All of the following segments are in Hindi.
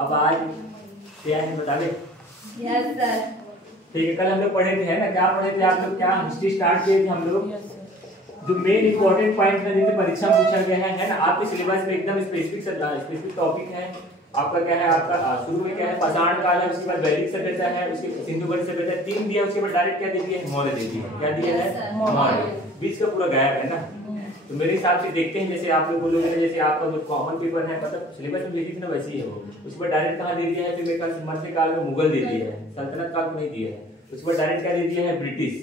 अब आज क्या है बता दे। Yes sir. ठीक है, कल हम लोग पढ़े थे है ना, क्या पढ़े थे आप लोग, क्या हिस्ट्री स्टार्ट किए थे हम लोग। जो मेन इंपॉर्टेंट पॉइंट है जिनसे परीक्षा पूछा गया है ना, आपके सिलेबस में एकदम स्पेसिफिक टॉपिक है आपका। क्या है आपका शुरू में क्या है पाषाण काल है, उसके बाद वैदिक सभ्यता है, उसके सिंधु घाटी सभ्यता है, 3 दिया, उसके बाद डायरेक्ट क्या दे दिया है मौर्य दे दिया। क्या दिया है मौर्य, बीच का पूरा गायब है ना। तो मेरे हिसाब से देखते हैं, जैसे आप लोग बोलोगे ना, जैसे आपका जो कॉमन पेपर है मतलब सिलेबस में लिखी थी ना वैसी है वो, उसके बाद डायरेक्ट कहाँ दे दिया है, फिर मेरे ख्याल से मध्य काल में मुगल दे दिया है, सल्तनत काल को नहीं दिया है। उसके बाद डायरेक्ट क्या दे दिया है ब्रिटिश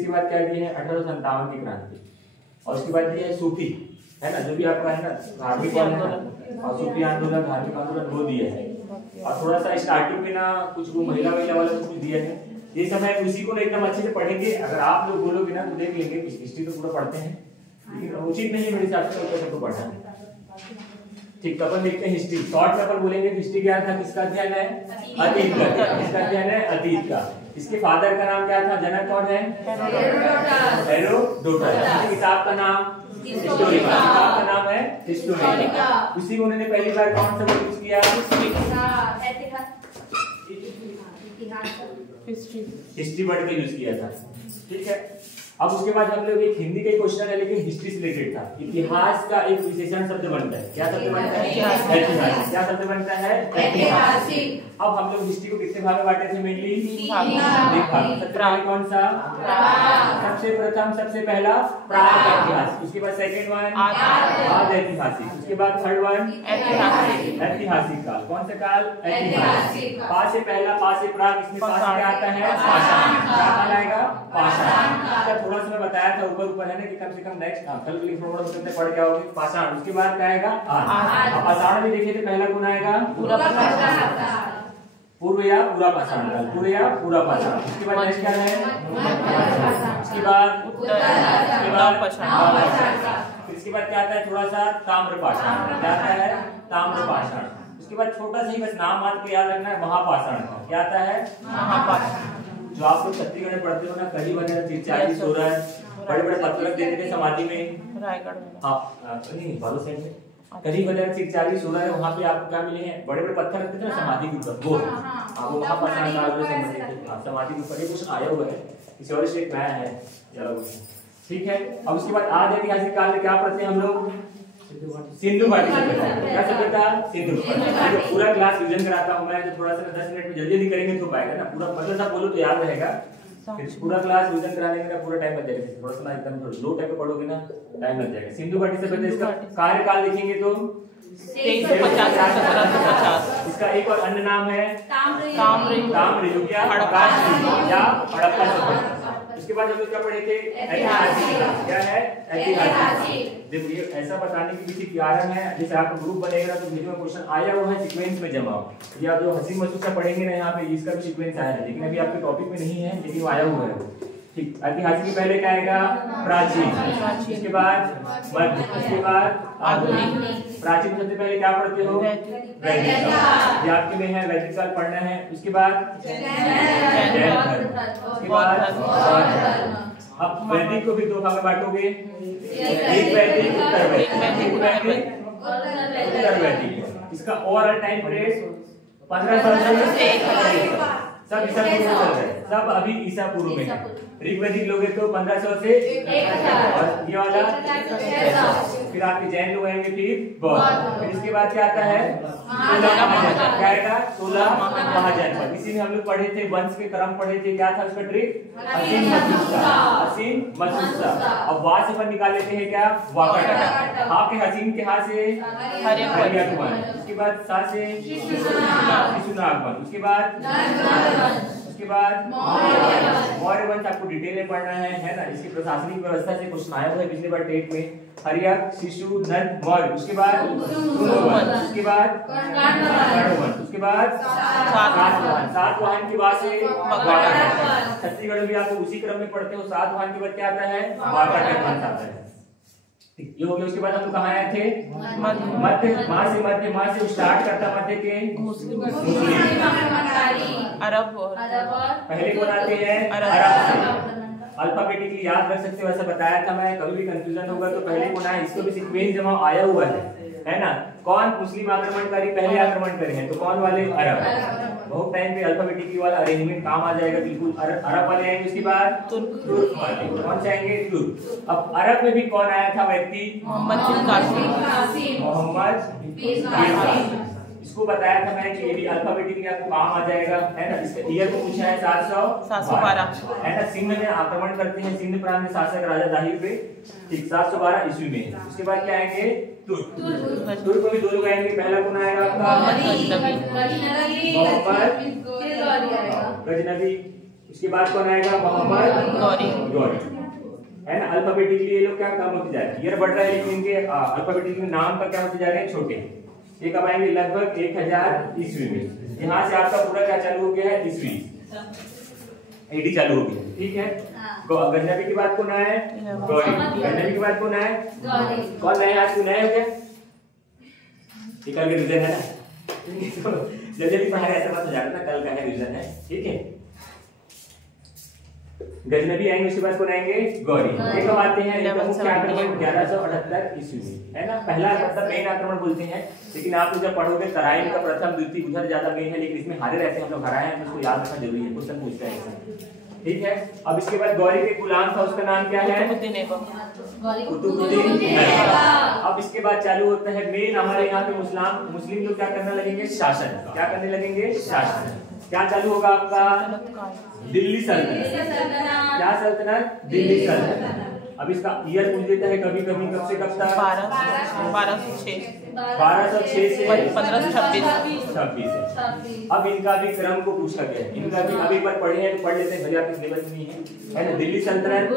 के बाद क्या दिया है 1857 की क्रांति, और उसके बाद दिया है सूफी है ना, जो भी आपका है ना धार्मिक आंदोलन और सूफी आंदोलन धार्मिक आंदोलन वो दिया है। और थोड़ा सा स्टार्टिंग में ना कुछ वो महिला वाला कुछ दिया है। ये सब है, उसी को एकदम अच्छे से पढ़ेंगे। अगर आप लोग बोलोगे ना तो देख लेंगे, हिस्ट्री तो पूरा पढ़ते हैं लेकिन उचित नहीं है मेरे हिसाब से सबको पढ़ना। ठीक, तो अपन देखते हैं हिस्ट्री शॉर्ट में अपन बोलेंगे किस्ट्री क्या था, किसका अध्ययन है अतीत का, किसका अध्ययन है अतीत का। इसके फादर का नाम क्या था, जनक कौन है हेरोडोटस। इसकी किताब का नाम हिस्टोरिका, किताब का नाम है हिस्टोरिका। उसी को उन्होंने पहली बार कौन सा वर्ड यूज किया, हिस्ट्री वर्ड का यूज किया था। ठीक है, अब उसके बाद हम लोग एक हिंदी का क्वेश्चन है लेकिन हिस्ट्री से रिलेटेड था। इतिहास का एक विशेषण शब्द बनता है, क्या शब्द बनता है ऐतिहासिक। क्या शब्द बनता है ऐतिहासिक। अब हम लोग हिस्ट्री को कितने भाग में बांटे थे मेनली 3 भाग। सबसे पहले कौन सा, सबसे प्रथम सबसे पहला प्राग ऐतिहासिक, उसके बाद सेकंड वन आद ऐतिहासिक, उसके बाद थर्ड वन ऐतिहासिक काल। कौन सा काल, ऐतिहासिक। पा से पहला, पा से प्राग, इसमें पा से क्या आता है पाषाण। क्या काल आएगा पाषाण। थोड़ा सा मैं बताया था ऊपर है ना कि कम से कम नेक्स्ट कल के थोड़ा बहुत पढ़ के आओगे पाषाण। उसके बाद क्या आएगा आद। पाषाण में देखे थे पहला कौन आएगा पूर्व या पूरा पाषाण काल, पूर्व या पूरा पाषाण। उसके बाद नेक्स्ट क्या है उसके बाद इसके बाद क्या आता है थोड़ा सा ताम्र पाषाण। क्या आता है ताम्र पाषाण। उसके बाद छोटा सा ही बस नाम मात्र के याद रखना है महापाषाण का। क्या आता है महापाषाण। जो आप लोग छत्तीसगढ़ में पढ़ते हो ना, कली वगैरह 40 सोरह बड़े बड़े पत्थर रख देते थे समाधि में, रायगढ़ में नहीं बालू साइड में कली वगैरह 40 सोरह है, वहाँ पे आपको क्या मिले हैं बड़े बड़े पत्थर रखते थे ना समाधि के ऊपर, वो वो महापाषाण काल में समाधि के ऊपर ये कुछ आया हुआ है, किसी और स्टेट में आया है। चलो ठीक है, अब उसके बाद आज ऐतिहासिक काल में क्या पढ़ते हैं हम लोग सिंधु घाटी सभ्यता। क्या सभ्यता सिंधु घाटी। पूरा क्लास रिवीजन कराता हूं मैं, तो थोड़ा सा 10 मिनट में जल्दी करेंगे तो पाएगा ना, पूरा मतलब आप बोलो तो याद रहेगा। फिर पूरा क्लास रिवीजन कराने में पूरा टाइम लग जाएगा, थोड़ा सा ना एकदम लो टाइम पे पढ़ोगे ना टाइम लग जाएगा। सिंधु घाटी सभ्यता इसका कार्यकाल देखेंगे तो 2350। इसका एक और अन्य नाम है ताम्रयुग या हड़प्पा सभ्यता। उसके बाद हम लोग क्या पढ़े थे ऐतिहासिक। क्या है ऐतिहासिक। देखो ये ऐसा बताने के पीछे कारण है, जैसे आपका ग्रुप बनेगा तो वीडियो में क्वेश्चन आया हुआ है सीक्वेंस में जमा, या जो हसीन मसूद का पढ़ेंगे ना यहाँ पे इसका भी सीक्वेंस आया है, लेकिन अभी आपके टॉपिक में नहीं है लेकिन वो आया हुआ है। ठीक, ऐतिहासिक के पहले क्या आएगा प्राचीन, उसके बाद मध्य, उसके बाद आधुनिक। प्राचीन सबसे पहले क्या पढ़ते हो वैदिक काल, ये आपके में है वैदिक काल पढ़ना है। उसके बाद जैन धर्म, उसके बाद अब वैदिक को भी 2 भाग में बांटोगे, एक वैदिक उत्तर वैदिक। इसका ओवरऑल टाइम पीरियड 1500 से सब ईसा पूर्व में, सब अभी ईसा पूर्व में। ऋग्वैदिक लोगे तो 1500 से 1000, और ये वाला 600। फिर आपके जैन लोग आएंगे फिर बौद्ध। फिर इसके बाद क्या आता है 16 महाजनपद। क्या आएगा 16 महाजनपद। इसी में हम लोग पढ़े थे वंश के क्रम पढ़े थे, क्या था उसका ट्रिक असीम मसुस्सा। अब वहां से अपन निकाल लेते हैं क्या वाकाटक। हाँ के हसीन के हाथ से हरियाकुमान, उसके बाद सा से शिशुनागबन, उसके बाद मौर्य वंश आपको डिटेल में पढ़ना है ना। इसकी प्रशासनिक व्यवस्था से क्वेश्चन आया हुआ है पिछली बार टेट में, हर्यक शिशु नंद मौर्य, उसके बाद उसके बाद उसके बाद सातवाहन के बाद से छत्तीसगढ़ में आप उसी क्रम में पढ़ते हो। सातवाहन के बाद क्या आता है वाकाटक वंश आता है। ये हो गया। उसके बाद हम लोग कहाँ आए थे मध्य, माँ से स्टार्ट करता मध्य के मुस्लिम अरब, पहले कौन आते हैं अरब। अल्फाबेटिकली याद रख सकते हो, ऐसा बताया था मैं। कभी भी कंफ्यूजन होगा तो पहले कौन आए, इसको भी सीक्वेंस जमा आया हुआ है ना। कौन मुस्लिम आक्रमणकारी पहले आक्रमण करे हैं? तो कौन वाले? अरब। बहुत टाइम पे अल्फाबेटिकली वाला अरेंजमेंट काम आ जाएगा बिल्कुल। अरब वाले आएंगे, उसके बाद तुर्क वाले। कौन से आएंगे? तुर्क। अब अरब में भी कौन आया था व्यक्ति? मोहम्मद बिन कासिम। इसको बताया था मैंने कि ये भी अल्फाबेटिकली आपको काम आ जाएगा, है ना। इसका ईयर को पूछा है 712 है ना। सिंध में आक्रमण करते हैं, सिंध प्रांत में शासक राजा दाहिर पे, ठीक 712 ईस्वी में। उसके बाद क्या आएंगे? तुर्क। तुर्क में भी दो लोग आएंगे। पहला कौन आएगा आपका? मोहम्मद गजनवी। उसके बाद कौन आएगा? मोहम्मद गौरी, है ना। अल्फाबेटिकली ये लोग क्या काम होते जा रहे हैं, ईयर बढ़ रहा है लेकिन इनके अल्फाबेटिकली नाम का क्या होते जा रहे हैं? छोटे। ये कब आएंगे? लगभग 1000 ईस्वी में। यहाँ से आपका पूरा क्या चालू हो गया है? ईस्वी एडी चालू हो गया, ठीक है। गजनवी की बात कौन है? गौरी। गजनवी की बात कौन है? कौन नए? आज नए हो क्या? कल का रिविजन है ना, जल्दी पढ़ाया ऐसा मत हो जाता ना, कल का है रिविजन है, ठीक है। गजनवी आएंगे, उसके बाद कौन आएंगे? गौरी। ये कब आते हैं? 1178 ईस्वी में, है ना। पहला मतलब मेन आक्रमण बोलते हैं, लेकिन आप जब पढ़ोगे तराइन का प्रथम द्वितीय उधर ज्यादा मेन है, लेकिन इसमें हारे रहते हैं हम लोग, हराए हैं, उसको याद रखना जरूरी है, क्वेश्चन पूछता है, ठीक है। अब इसके बाद गौरी के गुलाम था, उसका नाम क्या है? कुतुबुद्दीन ऐबक। अब इसके बाद चालू होता है मेन हमारे यहाँ पे मुस्लिम लोग क्या करने लगेंगे? शासन। क्या करने लगेंगे? शासन। क्या चालू होगा आपका? दिल्ली सल्तनत। क्या सल्तनत? दिल्ली सल्तनत। अब इसका ईयर पूछ देता है कभी कभी, कब से कब तक? 1206 से 1526 है। अब इनका भी क्रम को पूछा गया है, इनका भी अभी पर पढ़े हैं तो पढ़ लेते हैं, भले आपके सिलेबस में है ना। दिल्ली सल्तनत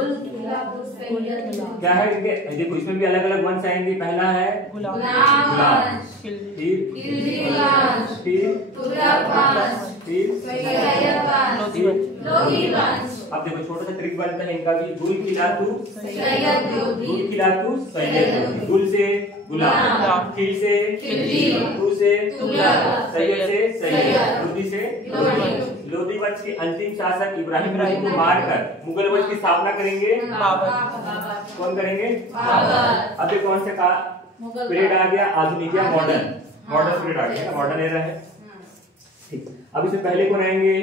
क्या है इनके? देखो इसमें भी अलग अलग वंश आएंगे। पहला है गुलाम, अब देखो छोटा सा ट्रिक बनता है इनका भी। गुल खिलातू सैयद, गुल से गुलाम, खिल से खिलजी, तू से तुगलक, सैयद से सैयद, लोधी से लोधी। लोधी वंश के अंतिम शासक इब्राहिम लोधी को मारकर मुगल वंश की स्थापना करेंगे बाबर। कौन करेंगे? बाबर। अब ये कौन सा पीरियड आ गया? आधुनिक या मॉडर्न पीरियड आ गया, मॉडर्न एरा है, ठीक। अब इससे पहले कौन आएंगे?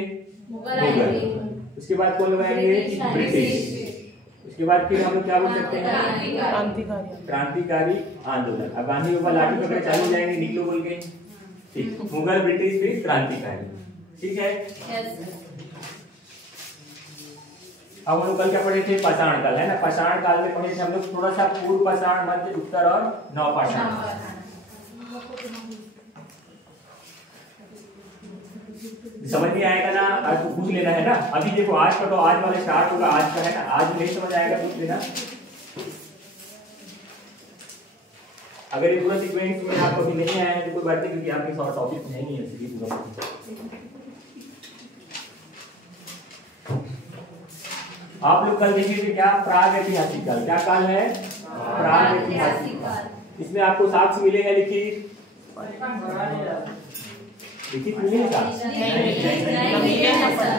मुगल। उसके बाद कौन लोग आएंगे? ब्रिटिश। उसके बाद फिर हम लोग क्या बोल सकते हैं? क्रांतिकारी आंदोलन। अब गांधी बाबा लाठी पकड़ चालू जाएंगे, निकलो बोल के, ठीक। मुगल, ब्रिटिश, फिर क्रांतिकारी, ठीक है। अब हम लोग कल क्या पढ़े थे? पाषाण काल, है ना। पाषाण काल में पढ़े थे हम लोग थोड़ा सा पूर्व पाषाण, मध्य, उत्तर और नवपाषाण। समझ नहीं आएगा ना, आज तो पूछ लेना है ना। अभी देखो आज का तो आज वाला स्टार्ट होगा, आज का है ना। आज नहीं समझ आएगा पूछ लेना। अगर ये पूरा सीक्वेंस में आपको अभी नहीं आया है तो कोई बात नहीं, क्योंकि आपके साथ टॉपिक नहीं है इसलिए पूरा। आप लोग कल देखिए क्या? प्राग ऐतिहासिक काल। क्या काल है? प्राग ऐतिहासिक काल। इसमें आपको साक्ष्य मिले हैं लिखित मिलेगा?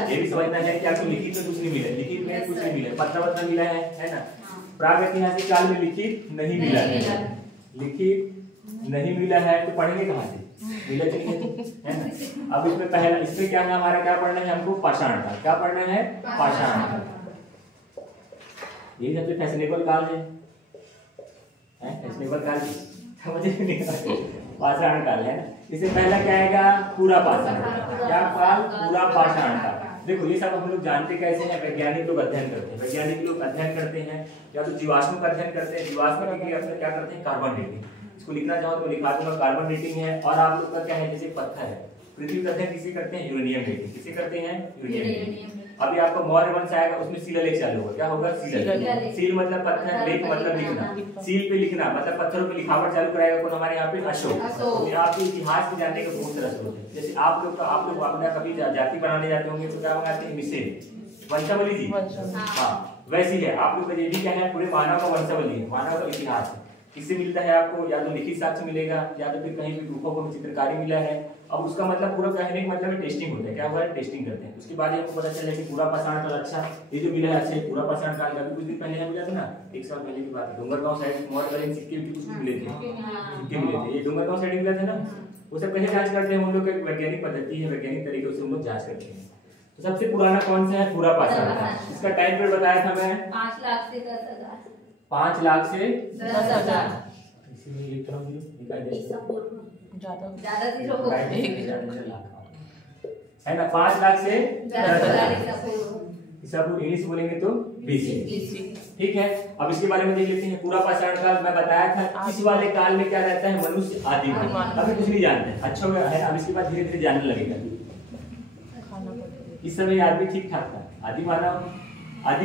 ये भी समझना है कि आपको लिखित में कुछ नहीं मिला, लिखित में कुछ नहीं मिला, पत्र मिला है ना। प्राग ऐतिहासिक काल में लिखित नहीं मिला है, लिखित नहीं मिला है तो पढ़ेंगे कहाँ से? मिला चाहिए, है ना। अब इसमें पहला, इसमें क्या है हमारा? क्या पढ़ना है हमको? पाषाण काल। क्या पढ़ना है? पाषाण काल। ये सबसे फैशनेबल काल है, फैशनेबल काल समझ नहीं, पाषाण काल है ना। इससे पहला क्या आएगा? पूरा पाषाण। क्या काल? पूरा पाषाण काल। देखो ये सब हम लोग जानते कैसे हैं? वैज्ञानिक लोग अध्ययन करते हैं, वैज्ञानिक लोग अध्ययन करते हैं या तो जीवाश्म का अध्ययन करते हैं। जीवाश्म के लिए क्या करते हैं? Carbon dating. इसको लिखना चाहो तो लिखा दूंगा, कार्बन डेटिंग है। और आप लोग का क्या है? जैसे पत्थर है, पृथ्वी का अध्ययन किसी करते हैं? Uranium dating. किसी करते हैं? Uranium dating. अभी आपको मौर्य वंश आएगा, उसमें शिलालेख चालू होगा। क्या होगा? शिलालेख। सील मतलब पत्थर, लेख मतलब लिखना, सील पे लिखना मतलब पत्थरों पे लिखावट चालू कराएगा कौन? हमारे यहाँ पे अशोक। तो आपके इतिहास को जानने का बहुत तरह स्रोत है। जैसे आप लोग अपना कभी जाति बनाने जाते होंगे तो क्या बनाते हैं? मिसेल, वंशावली जी, हाँ वैसी है। आप लोग का ये भी क्या है? पूरे मानव का वंशावली है, मानव का इतिहास है किससे मिलता है आपको? या तो लिखित साक्ष्य मिलेगा या तो फिर कहीं भी रूपकों में चित्रकारी मिला है। अब उसका मतलब पूरा कहने का मतलब टेस्टिंग होता है। क्या हुआ है? टेस्टिंग करते हैं। उसके बाद आपको पता चला कि पूरा पाषाण काल, अच्छा ये जो मिला है अच्छे पूरा पाषाण काल का भी कुछ दिन पहले यहाँ मिला था ना, 1 साल पहले की बात है। डोंगरगांव साइड मोहर वाले सिक्के भी कुछ मिले थे, सिक्के मिले थे, ये डोंगरगांव साइड मिला था ना। वो सब कैसे जांच करते हैं? हम लोग की वैज्ञानिक पद्धति है, वैज्ञानिक तरीके से हम लोग जांच करते हैं। तो सबसे पुराना कौन सा है? पूरा पाषाण काल। इसका टाइम पीरियड बताया था मैं 5 लाख से 10,000। 5 लाख से 10,000 इसीलिए इलेक्ट्रॉन भी दिखाई दे ज्यादा जीरो हो है ना। 5 लाख से 10,000 सब इंग्लिश बोलेंगे तो बीसी। ठीक है, अब इसके बारे में देख लेते हैं। पूरा पाषाण काल मैं बताया था, इस वाले काल में क्या रहता है? मनुष्य आदि मानव। अभी कुछ नहीं जानते, अच्छा है। अब इसके बाद धीरे धीरे जानने लगेगा। इस समय आदमी ठीक ठाक था, आदि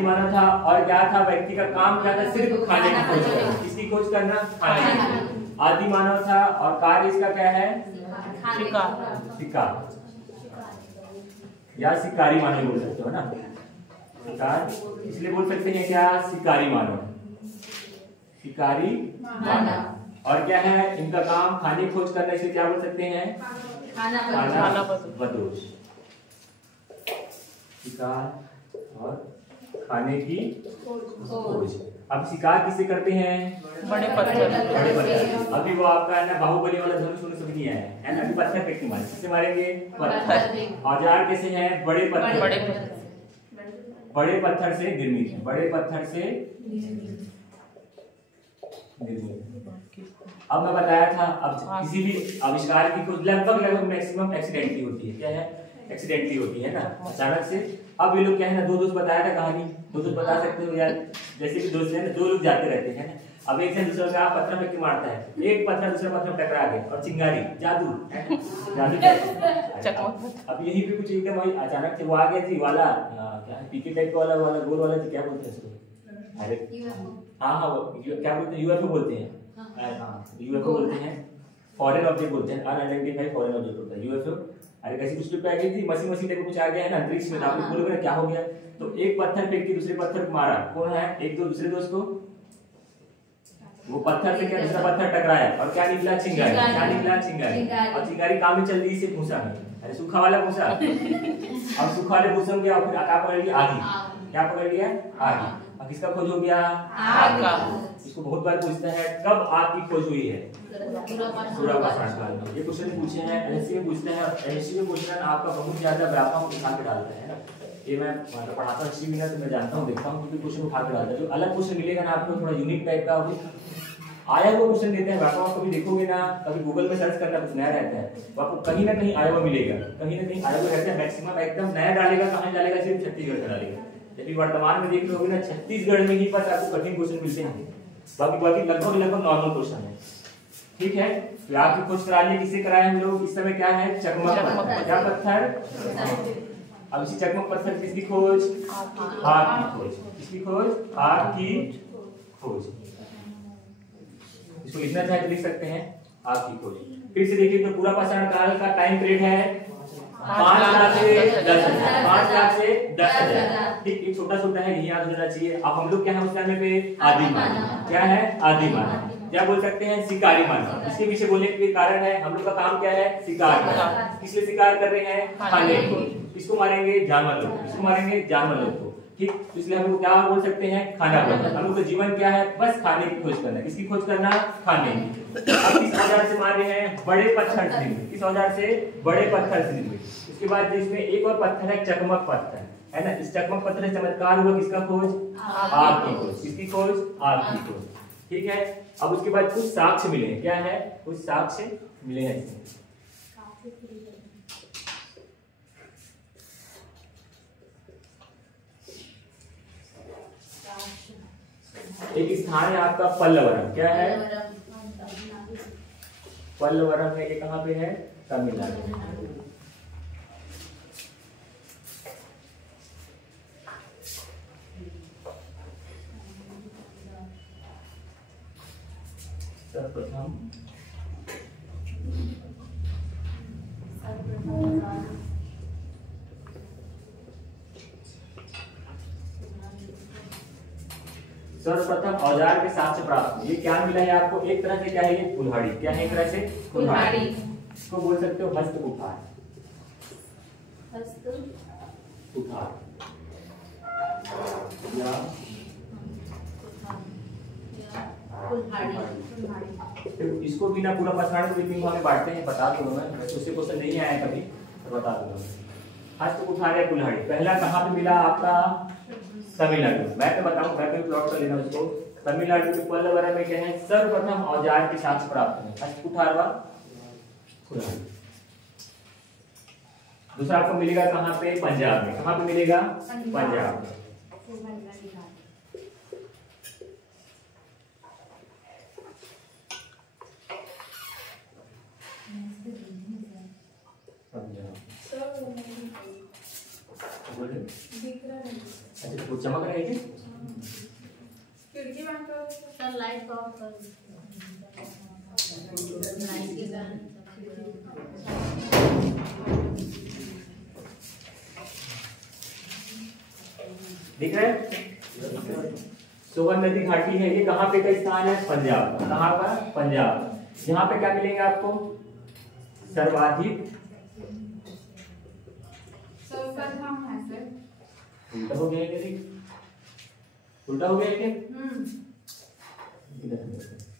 मानव था। और क्या था? व्यक्ति का काम क्या था? सिर्फ खाने की खोज करना। किसकी खोज करना? खाने की। आदि मानव था और कार्य इसका क्या है? शिकार या शिकारी मानव बोल सकते हो ना। शिकार इसलिए बोल सकते हैं क्या? शिकारी मानव, शिकारी मानव। और क्या है इनका काम? खाने की खोज करना। इसे क्या बोल सकते हैं? खाना बदोश। शिकार और खाने की खोज। अब शिकार किससे करते हैं? बड़े पत्थर। अभी वो आपका है ना बाहुबली वाला धनुष समझ नहीं आया है ना। अभी पत्थर फेंक के मारे, किससे मारेंगे? पत्थर। औजार कैसे हैं? बड़े पत्थर, बड़े पत्थर से निर्मित, बड़े पत्थर से निर्मित। अब मैं बताया था, अब किसी भी आविष्कार की खोज लगभग मैक्सिमम एक्सीडेंटली होती है। क्या है? एक्सीडेंटली होती है ना, अचानक से। अब ये लोग क्या है ना, 2 दोस्त बताया था कहानी, 2 दोस्त बता सकते हो यार। जैसे कि दोस्त है ना, 2 लोग जाते रहते हैं ना। अब एक से दूसरे का पत्थर फेंक के मारता है, एक पत्थर दूसरे पत्थर में टकरा गया और चिंगारी जादू अब यही पे कुछ एकदम वही अचानक से वो आ गया थी वाला क्या पीके टाइप वाला गोल वाला क्या बोलते हैं उसको? अरे हाँ क्या बोलते हैं? यूएफओ बोलते हैं। हाँ यूएफओ बोलते हैं, फॉरेन ऑब्जेक्ट बोलते हैं, अनआइडेंटिफाइड फॉरेन ऑब्जेक्ट होता है यूएफओ। अरे कैसी कुछ पे आ गई थी, मसी टाइप कुछ आ गया है ना अंतरिक्ष में। आप लोग बोलोगे ना क्या हो गया? तो एक पत्थर फेंक के दूसरे पत्थर को मारा। कौन है? एक दो दूसरे दोस्त को। वो पत्थर से क्या दूसरा पत्थर टकराया और क्या निकला? चिंगारी। क्या निकला? चिंगारी। और चिंगारी काम में चल रही से भूसा में। अरे सूखा वाला भूसा। अब सूखा वाले भूसा में गया और फिर क्या पकड़ लिया? आगी। क्या पकड़ लिया? आगी। अब किसका खोज हो गया? आग का। इसको बहुत बार पूछता है कब आग की खोज हुई है? पूरा पाषाण काल में। ये क्वेश्चन पूछे हैं, एसएससी में पूछते हैं। एसएससी में क्वेश्चन आपका बहुत ज्यादा व्यापक उठा के डालता है ना। ये मैं पढ़ाता हूँ हिस्ट्री में ना, तो मैं जानता हूँ, देखता हूँ क्योंकि क्वेश्चन उठा के डालता है। जो अलग क्वेश्चन मिलेगा ना आपको थोड़ा यूनिक टाइप का आया हुआ क्वेश्चन देते हैं। व्यापक कभी देखोगे ना, कभी गूगल में सर्च करना कुछ नया रहता है, तो आपको कहीं ना कहीं आया हुआ मिलेगा, कहीं ना कहीं आया हुआ रहता है। मैक्सिमम एकदम नया डालेगा, कहाँ डालेगा? सिर्फ छत्तीसगढ़ का डालेगा। जबकि वर्तमान में देख रहे ना, छत्तीसगढ़ में ही बस आपको कठिन क्वेश्चन मिलते हैं, बाकी लगभग नॉर्मल क्वेश्चन है। ठीक है, तो आपकी खोज करा लिए, किससे कराए हम लोग? इस समय क्या है? चकमक पत्थर। क्या पत्थर? अब इसी चकमक पत्थर किसकी खोज? आग की खोज। किसकी खोज? आग की खोज। इसको लिखना चाहे तो लिख सकते हैं, आग की खोज। फिर से देखिए तो पूरा पाषाण काल का टाइम पीरियड है 5 लाख से 10,000। 5 लाख से 10,000। ठीक, एक छोटा छोटा है, यही याद होना चाहिए। अब हम लोग क्या है उस टाइम पे? आदि मानव। क्या है? आदि मानव। क्या बोल सकते हैं? शिकारी मानव। इसके पीछे बोलने के कारण है, हम लोग का काम क्या है? शिकार करना। किस लिए शिकार कर रहे हैं? खाने को। किसको मारेंगे? जानवर लोग। किसको मारेंगे? जानवर लोग को। ठीक, तो इसलिए हम लोग क्या बोल सकते हैं? खाना बनाना। हम लोग का जीवन क्या है? बस खाने की खोज करना। किसकी खोज करना? खाने की। अब किस औजार से मार रहे हैं? बड़े पत्थर से निर्मित। किस औजार से? बड़े पत्थर से निर्मित। उसके बाद इसमें एक और पत्थर है, चकमक पत्थर, है ना। इस चकमक पत्थर से चमत्कार हुआ, किसका खोज? आग की खोज। किसकी खोज? आग की खोज। ठीक है, अब उसके बाद कुछ साक्ष्य मिले हैं। क्या है? कुछ साक्ष्य मिले हैं इसमें। एक स्थान है आपका पल्लवरम। क्या है? पल्लवरम है, ये कहाँ पे है? तमिलनाडु में। सर्वप्रथम सर्वप्रथम औजार के साथ से प्राप्त। ये क्या मिला है आपको? एक तरह से क्या है ये? कुल्हाड़ी। क्या है? एक तरह से कुल्हाड़ी। इसको बोल सकते हो हस्त कुठार। हस्त कुठार या कुल्हाड़ी। इसको भी ना पूरा पछाड़ के तीन भाग में बांटते हैं, बता दूं मैं, वैसे उससे क्वेश्चन नहीं आया कभी तो बता दूंगा। हस्त कुठार या कुल्हाड़ी पहला कहाँ पे मिला आपका? तमिलनाडु। मैं तो बताऊं, मैं भी प्लॉट कर लेना उसको। तमिलनाडु के पल्लवरा में क्या है? सर्वप्रथम औजार के साथ प्राप्त है हस्त कुठार व कुल्हाड़ी। दूसरा आपको मिलेगा कहाँ पे? पंजाब में। कहाँ पे मिलेगा? पंजाब में। अच्छा वो चमक रहा है क्या? खिड़की बंद करो सर, लाइट ऑफ कर। दिख रहा है? सोहन नदी घाटी है, ये कहाँ पे का स्थान है? पंजाब। कहाँ का? पंजाब। यहाँ पे क्या मिलेंगे आपको? सर्वाधिक उल्टा हो गया क्या? उल्टा हो गया क्या?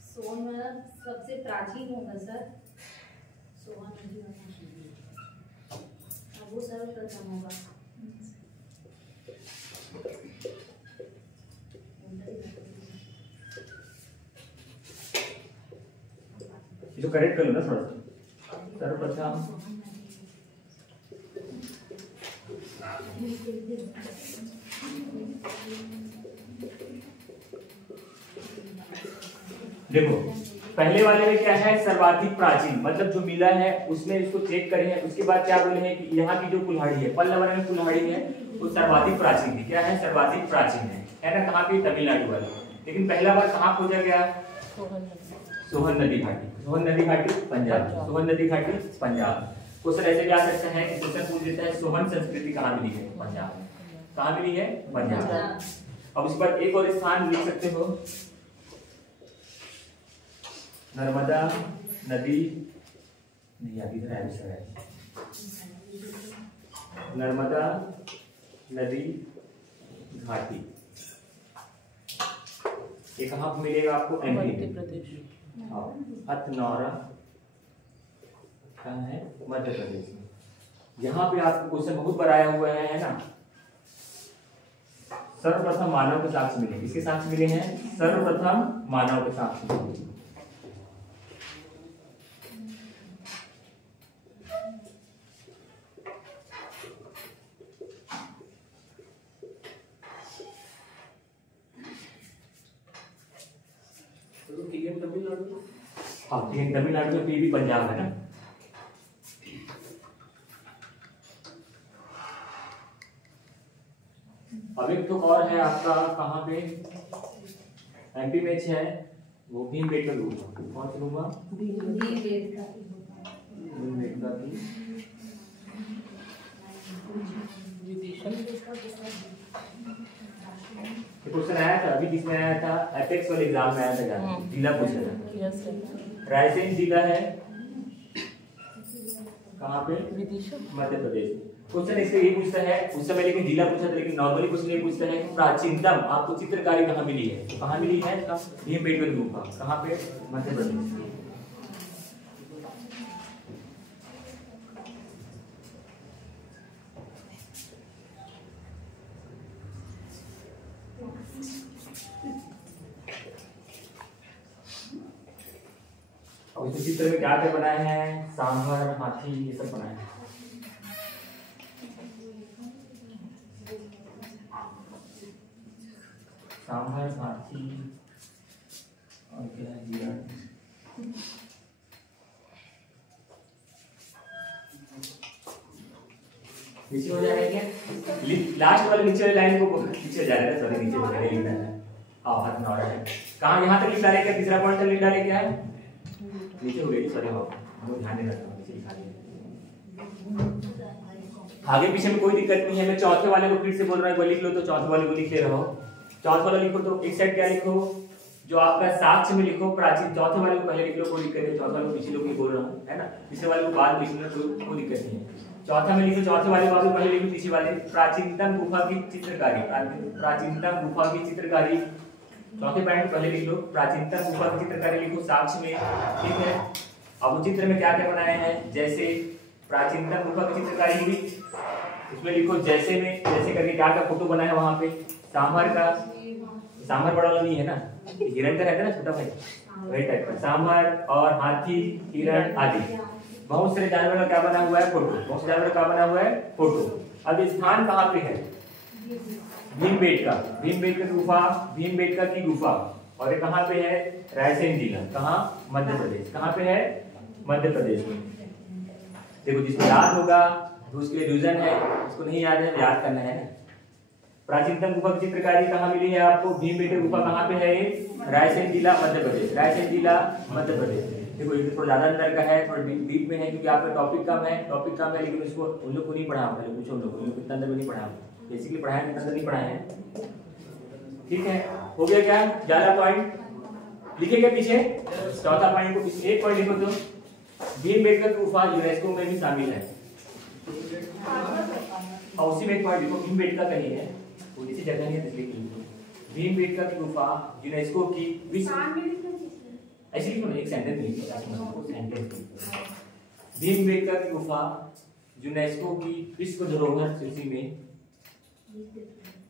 सोन मतलब सबसे प्राचीन होगा सर, सोहन नदी अब वो सर्वप्रथम होगा। इसको करेक्ट कर लो ना थोड़ा सा। सर्वप्रथम देखो पहले वाले में क्या है? सर्वाधिक प्राचीन, मतलब जो मिला है उसमें इसको चेक करें। उसके बाद क्या बोले हैं कि यहाँ की जो कुल्हाड़ी है, पल्लवर में कुल्हाड़ी है, वो सर्वाधिक प्राचीन है। क्या है? सर्वाधिक प्राचीन है ना? कहाँ पे? तमिलनाडु वाले। लेकिन पहला बार कहाँ खोजा गया? सोहन नदी घाटी। सोहन नदी घाटी पंजाब। सोहन नदी घाटी पंजाब। क्वेश्चन ऐसे भी आ सकता है कि क्वेश्चन पूछ देता है सोहन संस्कृति कहाँ मिली है? पंजाब। कहाँ मिली है? पंजाब। अब उसके बाद एक और स्थान लिख सकते हो, नर्मदा नदी नहीं आती है, नर्मदा नदी घाटी। ये कहाँ पे मिलेगा आपको? मध्य प्रदेश। हथनौरा कहाँ है? मध्य प्रदेश में। यहाँ पे आपको क्वेश्चन बहुत बार आया हुआ है ना? सर्वप्रथम मानव के साक्ष्य मिले। किसके साक्ष्य मिले हैं? सर्वप्रथम मानव के साक्ष्य मिले। हाँ तमिलनाडु में भी पंजाब है ना? अब एक तो और है आपका कहाँ पे? एमपी में है वो भीमबेटका गुफा। कौन सी गुफा? भीमबेटका की। क्वेश्चन आया था अभी, किसमें आया था? एपेक्स वाले एग्जाम में आया था, जिला पूछा था। रायसेन जिला है कहाँ पे? मध्य प्रदेश। क्वेश्चन इससे ये पूछता है, उस समय लेकिन जिला पूछा था, लेकिन नॉर्मली क्वेश्चन ये पूछता है कि प्राचीनतम आपको चित्रकारी कहाँ मिली है? तो कहाँ मिली है? भीमबेटका गुफा। कहाँ पे? मध्य प्रदेश। और इस चित्र में क्या क्या बनाए हैं? सांभर, हाथी, ये सब बनाए हैं। सांभर, हाथी और क्या है? नीचे हो जाएगा क्या? लास्ट वाले नीचे वाली लाइन को नीचे जा रहा है, सॉरी नीचे हो गया, लिखना है। हाँ हथनौरा है। कहाँ? यहाँ तक लिख डाले क्या? तीसरा पॉइंट तक लिख डाले क्या है? नीचे हो गई, सॉरी। हाँ वो ध्यान नहीं रखता, नीचे लिखा दिया। आगे पीछे में कोई दिक्कत नहीं है। मैं चौथे वाले को फिर से बोल रहा हूँ, लिख लो तो चौथे वाले को लिख ले रहा हो। चौथा वाला लिखो तो एक साइड क्या लिखो, जो आपका साक्ष्य में लिखो प्राचीन, चौथे वाले को पहले लिख लो, कोई दिक्कत नहीं, चौथे वाले को पीछे लोग बोल रहा हूँ, है ना, तीसरे वाले को बाद लिख लो, कोई दिक्कत नहीं है। चौथा में लिखो, चौथे वाले को पहले लिखो, तीसरे वाले प्राचीनतम गुफा की चित्रकारी, प्राचीनतम गुफा की चित्रकारी, चौथे पॉइंट पहले लिख लो, प्राचीनतम गुफा की चित्रकारी लिखो साक्ष्य में, ठीक है। अब चित्र में क्या क्या बनाए हैं, जैसे प्राचीनतम गुफा की चित्रकारी हुई, उसमें लिखो जैसे में, जैसे करके क्या क्या फोटो बना है वहां पे, सांभर का, सांभर बड़ा वाला नहीं है ना, हिरण का रहता है ना छोटा भाई, वही टाइप का सांभर, और हाथी, हिरण आदि बहुत सारे जानवर का क्या बना हुआ है फोटो, बहुत से जानवर का क्या बना हुआ है फोटो। अब स्थान कहाँ पे है, भीमबेटका, भीमबेटका गुफा, भीमबेटका की गुफा, और ये कहाँ पे है, रायसेन जिला, कहाँ, मध्य प्रदेश, कहाँ पे है, मध्य प्रदेश में। देखो जिसको याद होगा तो उसके लिए रिवीजन है, उसको नहीं याद है याद करना है ना। प्राचीनतम गुफा की चित्रकारी कहाँ मिली है आपको, भीमबेटका गुफा कहाँ पे है, रायसेन जिला मध्य प्रदेश, रायसेन जिला मध्य प्रदेश। देखो ये थोड़ा ज्यादा अंदर का है, थोड़ा डीप में है, क्योंकि आपका टॉपिक कम है, टॉपिक कम है, लेकिन उसको उन लोग को नहीं पढ़ा, पहले पूछो उन लोग कितना अंदर में नहीं पढ़ा, बेसिकली पढ़ाया कितना अंदर नहीं पढ़ाए हैं, ठीक है। हो गया क्या, 11 पॉइंट लिखेंगे पीछे, चौथा पॉइंट को पीछे एक पॉइंट लिखो, तो भीमबेटका गुफा यूनेस्को में भी शामिल है, और उसी में एक पॉइंट लिखो, भीमबेटका कहीं है, वो इसी जगह है, इसलिए भीमबेटका की गुफा यूनेस्को की विश्व, ऐसे लिखो ना, एक सेंटेंस लिखो, सेंटेंस, भीमबेटका की गुफा यूनेस्को की विश्व धरोहर सूची में,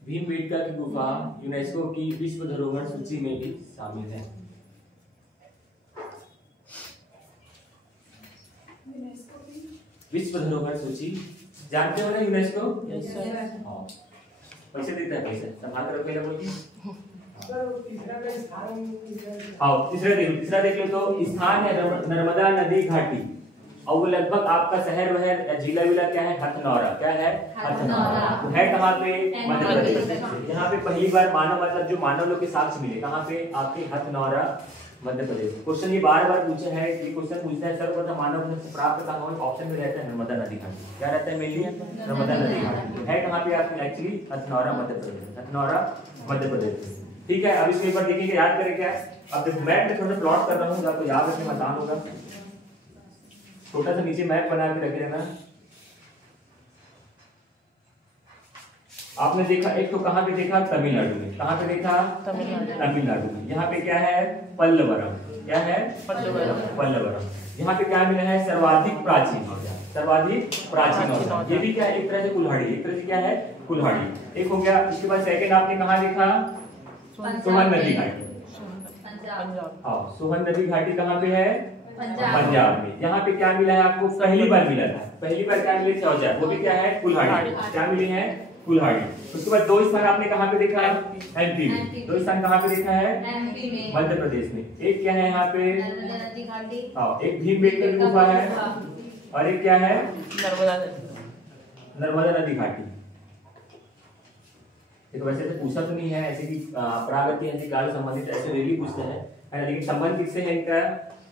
भीमबेटका की गुफा यूनेस्को की विश्व धरोहर सूची में भी शामिल है। विश्व धरोहर सूची जानते हो ना यूनेस्को, पैसे देता है, पैसे संभाल कर रखिएगा बोलिए। हाँ तीसरा देख लो, तो स्थान है नर्मदा नदी घाटी, और वो लगभग आपका शहर वहर या जिला विला क्या है, हथनौरा, क्या है, हथनौरा, है कहाँ पे, मध्य प्रदेश। यहाँ पे पहली बार मानव, मतलब जो मानव लोग के साक्ष्य मिले, कहाँ पे, आपके हथनौरा मध्य प्रदेश। क्वेश्चन ये बार बार पूछा है, ये क्वेश्चन पूछता है सर्वप्रथम मानव से प्राप्त कहाँ हुआ, ऑप्शन में रहता है नर्मदा नदी घाटी, क्या रहता है मेनली, नर्मदा नदी घाटी, है कहाँ पे आपकी एक्चुअली, हथनौरा मध्य प्रदेश, हथनौरा मध्य प्रदेश, ठीक है। अब इसके ऊपर देखिए याद करें क्या, अब देखो मैप में थोड़ा प्लॉट कर रहा हूँ, आपको याद रखने में आसान होगा, छोटा सा नीचे मैप बना के रख लेना। आपने देखा एक तो कहाँ पे देखा, तमिलनाडु में, कहाँ पे देखा, तमिलनाडु में, यहाँ पे क्या है, पल्लवरम, क्या है, पल्लवरम, यहाँ पे क्या मिला है, सर्वाधिक प्राचीन, सर्वाधिक प्राचीन, ये भी क्या है, एक तरह से कुल्हाड़ी, एक तरह से क्या है, कुल्हाड़ी, एक हो गया। इसके बाद सेकंड आपने कहाँ देखा, सोहन नदी घाटी, हाँ सोहन नदी घाटी कहाँ पे है, पंजाब में। यहाँ पे क्या मिला है आपको, पहली बार मिला था, पहली बार क्या मिले थे औजार, वो भी क्या है, कुल्हाड़ी, क्या मिली है, कुल्हाड़ी। उसके बाद दो स्थान आपने कहाँ पे देखा, एमपी में, दो स्थान कहाँ पे देखा है, एमपी में, मध्य प्रदेश में। एक क्या है यहाँ पे, हाँ एक भीमबेटका की गुफा है, और एक क्या है, नर्मदा नदी घाटी। तो वैसे तो पूछा तो नहीं है ऐसे कि प्रागैतिहासिक काल संबंधित ऐसे रेली पूछते हैं, लेकिन संबंध किससे है इनका,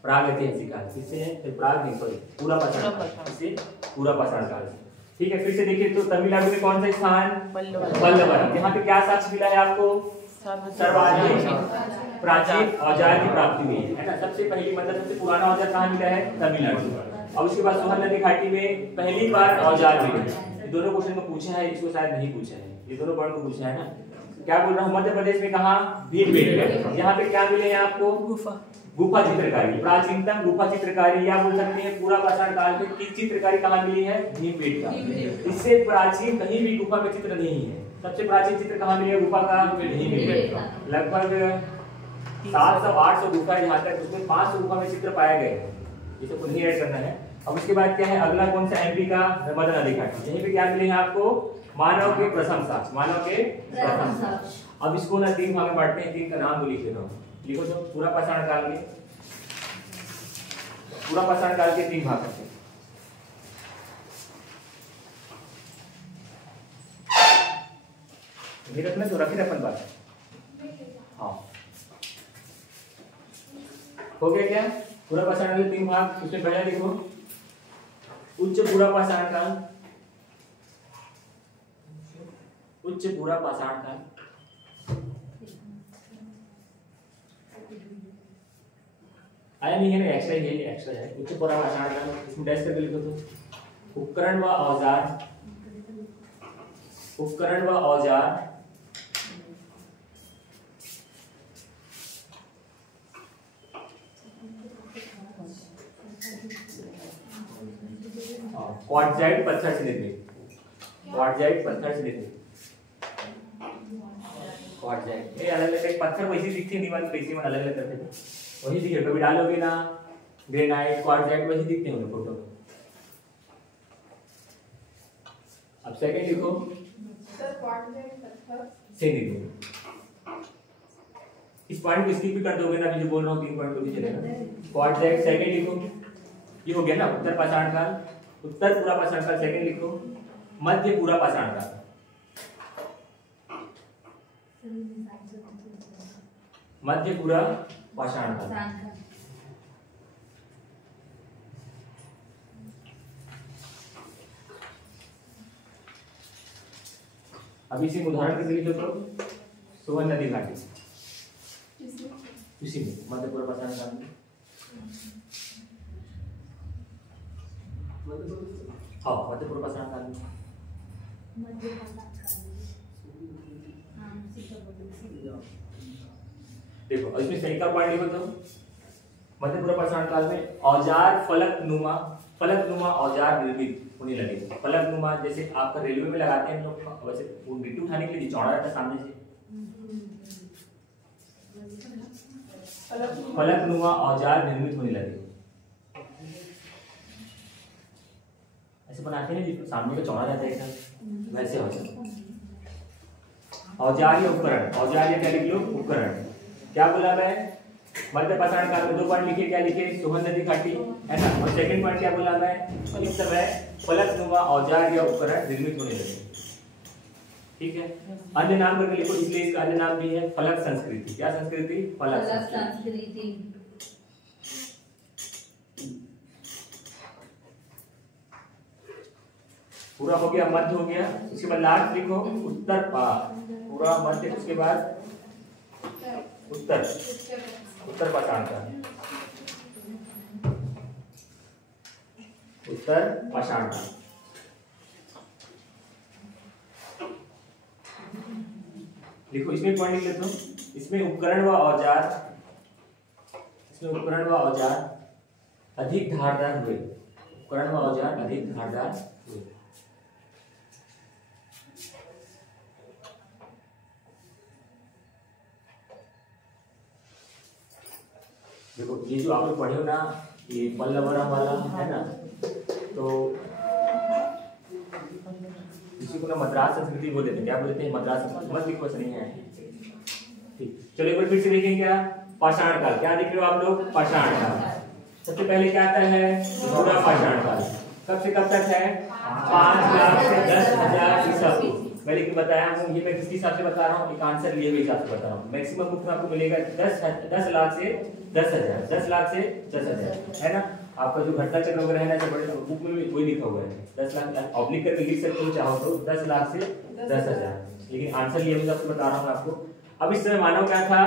प्रागैतिहासिक काल, किससे है, फिर प्राग नहीं सॉरी पूरा पाषाण काल, इससे पूरा पाषाण काल, ठीक है। फिर से देखिए तो तमिलनाडु में कौन सा स्थान, पल्लवरम, यहाँ पे क्या साक्ष्य मिला है आपको, सर्वाधिक प्राचीन औजार की प्राप्ति हुई है ना, सबसे पहली मतलब सबसे पुराना औजार कहाँ मिला है, तमिलनाडु। और उसके बाद सोहन नदी घाटी में पहली बार औजार मिले, दोनों क्वेश्चन को पूछा है, इसको शायद नहीं पूछा है, ये दोनों पॉइंट को पूछा है ना। क्या बोल रहा हूँ, मध्य प्रदेश में कहा, भीमबेटका, यहाँ पे क्या मिले हैं आपको, गुफा चित्रकारी, प्राचीनतम गुफा चित्रकारी, या बोल सकते हैं पूरा पाषाण काल की चित्रकारी कहाँ मिली है, भीमबेटका। इससे प्राचीन कहीं भी गुफा में चित्र नहीं है, सबसे प्राचीन चित्र कहाँ मिले गुफा का, भीमबेटका। लगभग 700-800 गुफा है यहाँ तक, उसमें 500 गुफा में चित्र पाए गए, ये तो नहीं ऐड करना है। अब उसके बाद क्या है, अगला कौन सा, एमपी का नर्मदा नदी घाटी, यहीं पे क्या मिले हैं आपको, मानव के प्रथम साक्ष्य, मानव के प्रथम साक्ष्य। अब इसको ना 3 भाग में बांटते हैं, 3 का नाम तो लिख लेना, लिखो तो पूरा पाषाण काल के, पूरा पाषाण काल के 3 भाग करते हैं। ये रखना तो रखे अपन बात, हाँ हो गया क्या, पूरा पाषाण काल के 3 भाग। उसमें पहला देखो उच्च पूरा पाषाण काल, उच्च पूरा पाषाण काल, आया नहीं है ना, एक्स्ट्रा ही है, ये एक्स्ट्रा है। उच्च पूरा पाषाण काल, इसमें डैश करके लिखो तो उपकरण व औजार, उपकरण व औजार क्वार्टजाइट पत्थर से निर्मित, क्वार्टजाइट पत्थर से निर्मित, क्वार्टजाइट ये अलग अलग पत्थर वैसे दिखते हैं, दीवार पे वैसे अलग अलग करते थे, वही दिखे कभी डालोगे ना, ग्रेनाइट क्वार्टजाइट वैसे दिखते हैं फोटो में। अब सेकंड लिखो सर, क्वार्टजाइट पत्थर से निर्मित। इस पॉइंट को स्किप भी कर दोगे ना, अभी जो बोल रहा हूँ 3 पॉइंट को भी चलेगा। क्वार्टजाइट सेकंड लिखो, ये हो गया ना उत्तर पाषाण काल, उत्तर पूरा पाषाण काल सेकंड लिखो। मध्य पूरा पाषाण काल, मध्य पूरा पाषाण काल। अभी इसी उदाहरण के लिए लिखो तो सोवन नदी घाटी, इसी में मध्य पूरा पाषाण काल में। हाँ मध्य पूर्व पाषाण काल में, देखो इसमें सही का पॉइंट लिखो तो मध्य पूर्व पाषाण काल में औजार फलकनुमा, फलकनुमा औजार निर्मित होने लगे। फलकनुमा जैसे आपका रेलवे में लगाते हैं लोग, वैसे वो गिट्टी उठाने के लिए चौड़ा रहता है सामने से, फलकनुमा औजार निर्मित होने लगे। ऐसे बनाते हैं जिसको सामने का चौड़ा रहता है एकदम, वैसे औजार या उपकरण, औजार या क्या लिख लो उपकरण। क्या बोला मैं, मध्य पाषाण काल में 2 पॉइंट लिखे, क्या लिखे सोहन नदी घाटी है ना, और सेकंड पॉइंट क्या बोला मैं, इस समय फलकनुमा औजार या उपकरण निर्मित होने लगे। ठीक है, अन्य नाम करके लिखो, इसलिए इसका अन्य नाम भी है फलक संस्कृति। क्या संस्कृति, फलक संस्कृति। पूरा हो गया, मध्य हो गया, उसके बाद लास्ट लिखो उत्तर पूरा मध्य, उसके बाद उत्तर, उत्तर पाषाण काल, उत्तर पाषाण काल। लिखो इसमें पॉइंट लिख लेते हो, इसमें उपकरण व औजार, इसमें उपकरण व औजार अधिक धारदार हुए, उपकरण व औजार अधिक धारदार हुए। देखो ये जो आप लोग पढ़े हो ना, ये पल्लवरम वाला है ना, तो इसी को ना मद्रास संस्कृति बोल देते हैं। क्या बोलते हैं, मद्रास संस्कृति। मत लिखो, नहीं है ठीक। चलो एक बार फिर से देखेंगे, क्या पाषाण काल, क्या देख रहे हो आप लोग, पाषाण काल। सबसे पहले क्या आता है पूरा पाषाण काल, कब से कब तक है, 5 लाख से 10,000 ईसा पूर्व। मैंने क्या बताया हूँ, ये मैं किस हिसाब से बता रहा हूँ, एक आंसर लिए हुए हिसाब से बता रहा हूँ। मैक्सिमम बुक में आपको मिलेगा 10 लाख से 10,000, 10 लाख से 10,000 है ना। आपका जो घटना चक्र वगैरह है ना, बड़े बुक में भी वही लिखा हुआ है, 10 लाख ऑब्लिक करके लिख सकते हो चाहो तो, 10 लाख से 10,000, लेकिन आंसर लिए हुए हिसाब से बता रहा हूँ आपको। अब इस समय मानव क्या था,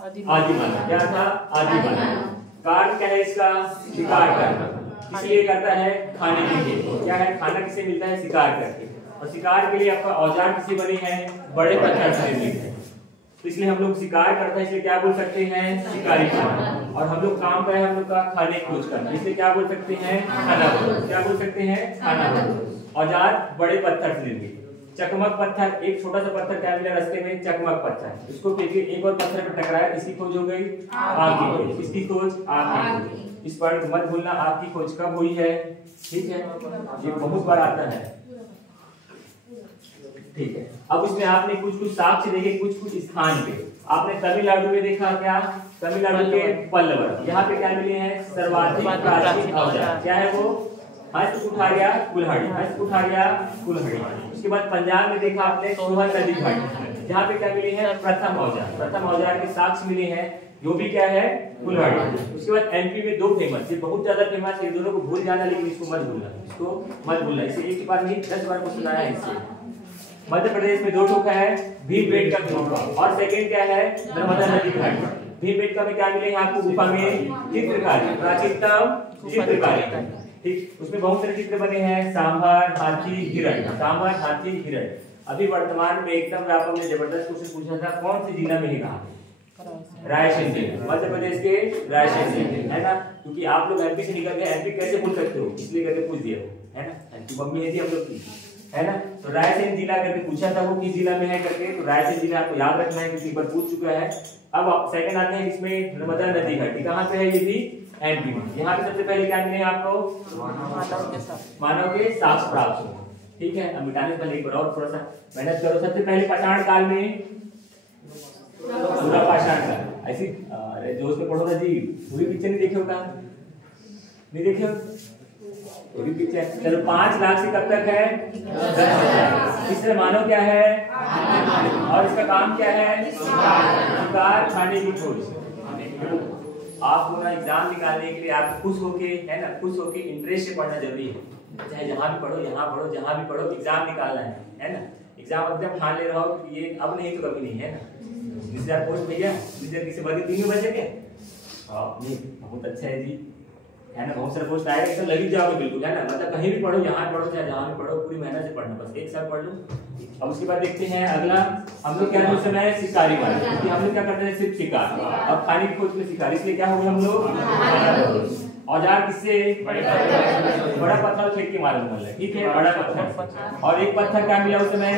आदि मानव। क्या था, आदि मानव। कार्य क्या है इसका, शिकार करना, इसलिए करता है खाने के लिए। क्या है, खाना किसे मिलता है, शिकार करके। और शिकार के लिए आपका औजार किसे बने हैं, बड़े पत्थर से निर्मित है, तो इसलिए हम लोग शिकार करते हैं, इसलिए क्या बोल सकते हैं, शिकारी खाना। और हम लोग काम का है हम लोग का खाने की खोज करना, इसलिए क्या बोल सकते हैं, खाना बदोश। क्या बोल सकते हैं, खाना बदोश। औजार बड़े पत्थर से निर्मित। चकमक पत्थर, एक छोटा सा पत्थर क्या मिला रास्ते में, चकमक पत्थर, इसको फेंकिए, एक और पत्थर पर टकराया, इसकी खोज हो गई आग की खोज। इसकी खोज आग की खोज। इस पॉइंट को मत भूलना, आग की खोज कब हुई है, ठीक है, ये बहुत बार आता है, ठीक है। अब इसमें आपने कुछ कुछ साक्ष्य देखे, कुछ कुछ स्थान पे आपने तमिलनाडु में देखा, क्या तमिलनाडु के पल्लवर, यहाँ पे क्या मिले हैं, सर्वाधिक प्राचीन औजार। क्या है वो, हस्त कुठारिया कुल्हाड़ी, हस्त कुठारिया कुल्हाड़ी। उसके बाद पंजाब में देखा आपने सोहन नदी घाटी, जहाँ पे क्या मिले हैं, प्रथम औजार, प्रथम औजार के साक्ष्य मिले हैं, जो भी क्या है, कुल्हाड़ी। उसके बाद एमपी में 2 फेमस, ये बहुत ज्यादा फेमस है, दोनों को भूल जाना, लेकिन इसको मत भूलना, इसको मत भूलना, इसे एक बार नहीं 10 बार को सुनाया है इससे। मध्य प्रदेश में 2 ठोका है, भीमबेटका का, और सेकंड क्या है, नर्मदा नदी घाटी। भीमबेटका में क्या मिलेगा आपको? गुफा में चित्रकारी, प्राचीनतम चित्रकारी। ठीक, उसमें बहुत सारे चित्र बने हैं, सांभर, हाथी, हिरण। सांभर, हाथी, हिरण। अभी वर्तमान में एकदम आपको ने जबरदस्त क्वेश्चन पूछा था, कौन सी जिला में है कहाँ? रायसेन जिला, मध्य प्रदेश के रायसेन जिले, है ना? क्योंकि आप लोग एमपी से निकल गए, एमपी कैसे भूल सकते हो, इसलिए करके पूछ दिया, है ना? एमपी मम्मी है थी हम लोग की, है ना? तो रायसेन जिला करके पूछा था, वो किस जिला में है करके, तो रायसेन जिला आपको याद रखना है क्योंकि एक बार पूछ चुका है। अब सेकंड आते हैं इसमें नर्मदा नदी घाटी, कहाँ पे है ये भी? एमपी में। यहाँ पे सबसे पहले क्या मिले आपको? मानव के साक्ष्य प्राप्त हुए। ठीक है, अब मिटाने से पहले एक बार और थोड़ा सा मेहनत करो। सबसे पहले पाषाण काल में, पूरा पाषाण काल, ऐसी अरे जोश में पढ़ो ना जी, पूरी पिक्चर नहीं देखे होगा, नहीं देखे हो पूरी पिक्चर? चलो 5 लाख से कब तक है? 10,000। इससे मानव क्या है? और इसका काम क्या है? शिकार खाने की खोज। आपको ना एग्जाम निकालने के लिए आप खुश होके, है ना, खुश होके इंटरेस्ट से पढ़ना जरूरी है। चाहे जहां भी पढ़ो, यहाँ पढ़ो, जहां भी पढ़ो, एग्जाम निकालना है ना? एग्जाम एकदम ठान ले रहा हो कि ये अब नहीं तो कभी नहीं, है ना? 20,000 पोस्ट भैया, 20,000 किसी बजे 3 बजे के? नहीं, बहुत अच्छा है जी, है ना? बहुत सारे पोस्ट आएगा, एकदम लगी जाओगे बिल्कुल, है ना? मतलब कहीं भी पढ़ो, यहाँ पढ़ो चाहे जहाँ भी पढ़ो, पूरी मेहनत से पढ़ना, बस एक साल पढ़ लो। अब उसके बाद देखते हैं अगला, हम लोग क्या उस समय शिकारी वाले, क्योंकि हम लोग क्या करते हैं? सिर्फ शिकार। अब खाने की खोज में शिकार, इसलिए क्या हो गए हम लोग? औजार किससे? बड़ा पत्थर फेंक के मालूम वाला, ठीक है, बड़ा पत्थर। और एक पत्थर क्या मिला उस समय?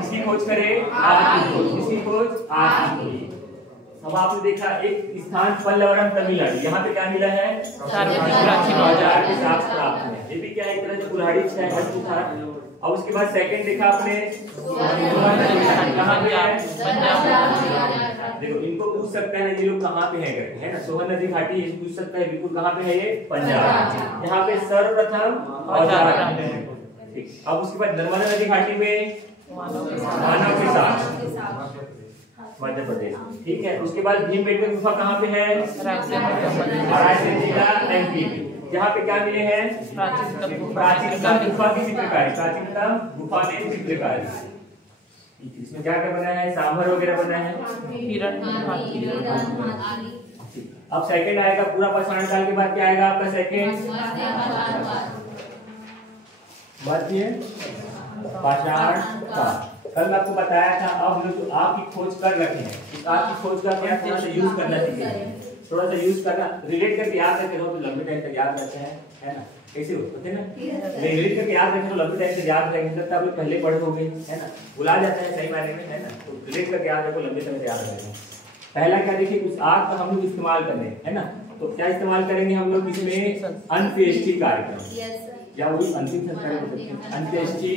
किसकी खोज करे? आग की खोज। किसकी खोज? आग की। अब आपने देखा एक स्थान पल्लवरम तमिलनाडु, यहाँ पे क्या मिला है? औजार के साक्ष्य प्राप्त हुए। ये भी क्या है? एक तरह से कुल्हाड़ी था। और उसके बाद सेकंड देखा आपने, कहाँ पे है? देखो इनको पूछ सकता है ये लोग कहाँ पे है करके, है ना? सोहन नदी घाटी पूछ सकता है बिल्कुल, कहाँ पे है ये? पंजाब। यहाँ पे सर्वप्रथम औजार। ठीक, अब उसके बाद नर्मदा नदी घाटी में मानव के साथ मध्य प्रदेश, ठीक है। उसके बाद भीमबेटका गुफा कहाँ पे है? रायसेन जिला एमपी में। यहाँ पे क्या मिले हैं? प्राचीनतम गुफा की चित्रकारी, प्राचीनतम गुफा में चित्रकारी। इसमें क्या क्या बना है? सांभर वगैरह बना है, हिरण। अब सेकंड आएगा, पूरा पाषाण काल के बाद क्या आएगा आपका सेकंड? मध्य पाषाण काल। कल मैं आपको बताया था, अब हम लोग आपकी खोज कर रखे हैं, इस आपकी खोज का क्या थोड़ा सा यूज करना सीखेंगे, थोड़ा सा यूज करना, रिलेट करके याद रखे हो तो लंबे टाइम तक याद रहते हैं, है ना? कैसे होते हैं ना, रिलेट करके याद रखे तो लंबे टाइम तक याद रहेंगे, तब आप लोग पहले पढ़े होंगे, है ना? भुला जाता है सही मायने में, है ना? तो रिलेट करके याद रखो, लंबे समय याद रहेगा। पहला क्या देखिए, उस आग का हम लोग इस्तेमाल कर रहे हैं, है ना? तो क्या इस्तेमाल करेंगे हम लोग इसमें? अंत्येष्टि कार्यक्रम, या वही अंतिम संस्कार बोल सकते हैं, अंत्येष्टि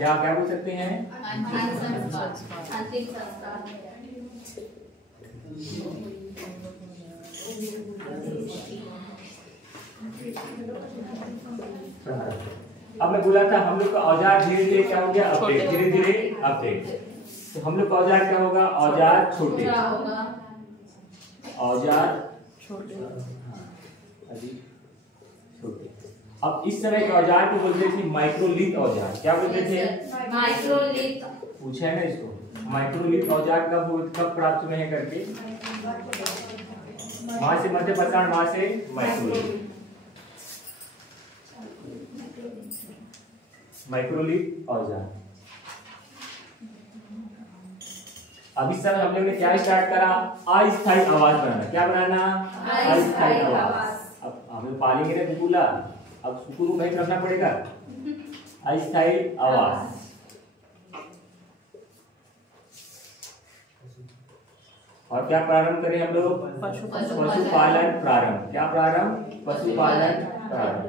या क्या बोल सकते हैं? अंतिम संस्कार। अब मैं बोला था हम लोग का औजार धीरे धीरे क्या हो गया? अपडेट, धीरे धीरे अपडेट। तो हम लोग का औजार क्या होगा? औजार छोटे, औजार छोटे। अब इस तरह के औजार को बोलते थे माइक्रोलिथ औजार। क्या बोलते थे? माइक्रोलिथ। पूछा है ना इसको, माइक्रोलिथ औजार कब प्राप्त हुए हैं करके? वहां से मध्य पाषाण, वहां से माइक्रोलिथ। माइक्रोलिथ औजार। अब इस समय हम लोग ने क्या स्टार्ट करा? अस्थायी आवास बनाना। क्या बनाना? अस्थायी आवास। अब हम लोग पालेंगे ना कुकुला, अब कुकुर को कहीं रखना पड़ेगा। अस्थायी आवास। और क्या प्रारंभ करें हम लोग? पशुपालन प्रारंभ। क्या प्रारंभ? पशुपालन प्रारंभ।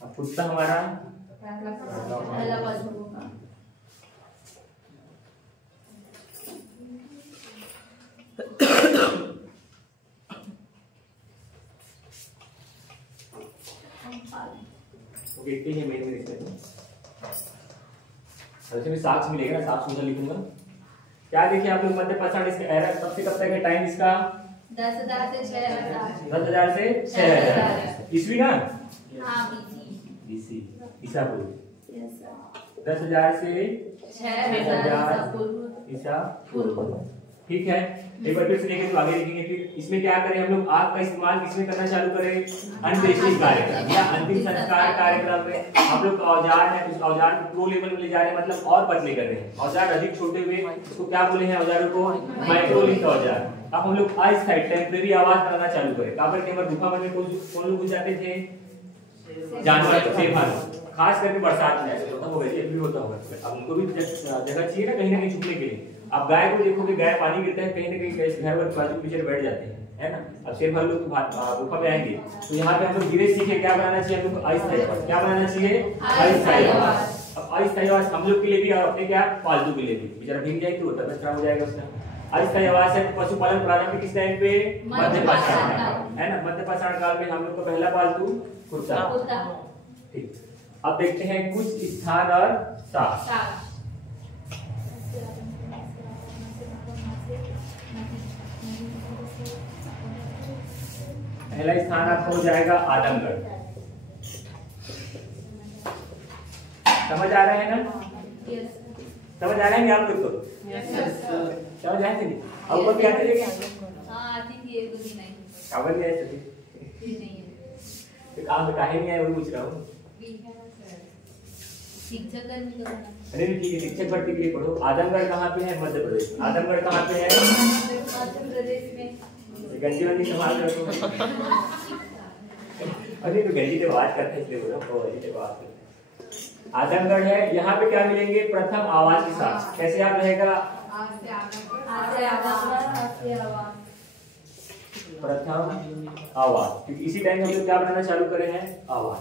अब कुत्ता हमारा पहला पशु होगा। देखते हैं मेन में इसमें साक्ष्य मिलेगा ना, साक्ष्य उधर लिखूंगा। क्या देखिए आप लोग मध्य पाषाण, इसका एरा कब से कब तक है टाइम इसका? 10,000 से 6,000। 10,000 से 6,000 ईस्वी ना? हाँ, बीसी। बीसी, ईसा पूर्व। Yes sir. 10,000 से 6,000 ईसा पूर्व। ठीक है, एक बार फिर से देखें तो आगे देखेंगे। फिर इसमें क्या करें हम लोग, आग का इस्तेमाल किसमें करना चालू करें, अंत्येष्टि कार्यक्रम या अंतिम संस्कार कार्यक्रम में। हम लोग औजार है, उस औजार को प्रो लेवल में ले जा रहे हैं, मतलब और पतले कर रहे हैं। औजार अधिक छोटे हुए उसको क्या बोले हैं, औजारों को माइक्रोलिंक औजार। अब हम लोग आइससाइड टेम्परेरी आवाज बनाना चालू करें। काबर के हमारे गुफा में कौन लोग घुस जाते थे, जानवर, सेब, खास करके बरसात में ऐसे होता होगा, ये भी होता होगा। अब उनको भी जगह चाहिए ना कहीं छुपने के लिए। अब गाय को देखोगे, गाय पानी गिरता है कहीं ना कहीं घर वर बाजू पीछे बैठ जाते हैं, है ना। अब शेर भालू लोग गुफा में आएंगे तो यहाँ पे हम लोग धीरे सीखे क्या बनाना चाहिए, हम लोग अस्थायी आवाज। क्या बनाना चाहिए, अस्थायी आवाज। अब अस्थायी आवाज हम लोग के लिए भी और अपने क्या पालतू के लिए भी, बेचारा भीग जाए तो तबियत खराब हो जाएगा उसका। अस्थायी आवाज है पशुपालन प्रारंभ किस टाइम पे, मध्य पाषाण काल, है ना। मध्य पाषाण काल में हम लोग का पहला पालतू कुत्ता। ठीक, अब देखते हैं कुछ स्थान और साख। पहला स्थान आपका हो जाएगा आदमगढ़। समझ आ रहा है ना, समझ आ रहा है आप लोग को, समझ आए थे। अब ऊपर क्या करेंगे, आती थी एक दो दिन नहीं, खबर नहीं आई तो काम काहे नहीं आए वही पूछ रहा हूँ। शिक्षक करने का, अरे ठीक है, शिक्षक भर्ती के लिए पढ़ो। आदमगढ़ कहाँ पे है, मध्य प्रदेश। आदमगढ़ कहाँ पे है, मध्य प्रदेश में। गंजी वंजी संभाल रखो। अरे तो गंजी से बात करते इसलिए बोला, तो गंजी से बात करते। आदमगढ़ है, यहाँ पे क्या मिलेंगे, प्रथम आवाज के साथ। कैसे याद रहेगा, प्रथम आवाज, क्योंकि इसी टाइम हम लोग क्या बनाना चालू करे हैं, आवाज।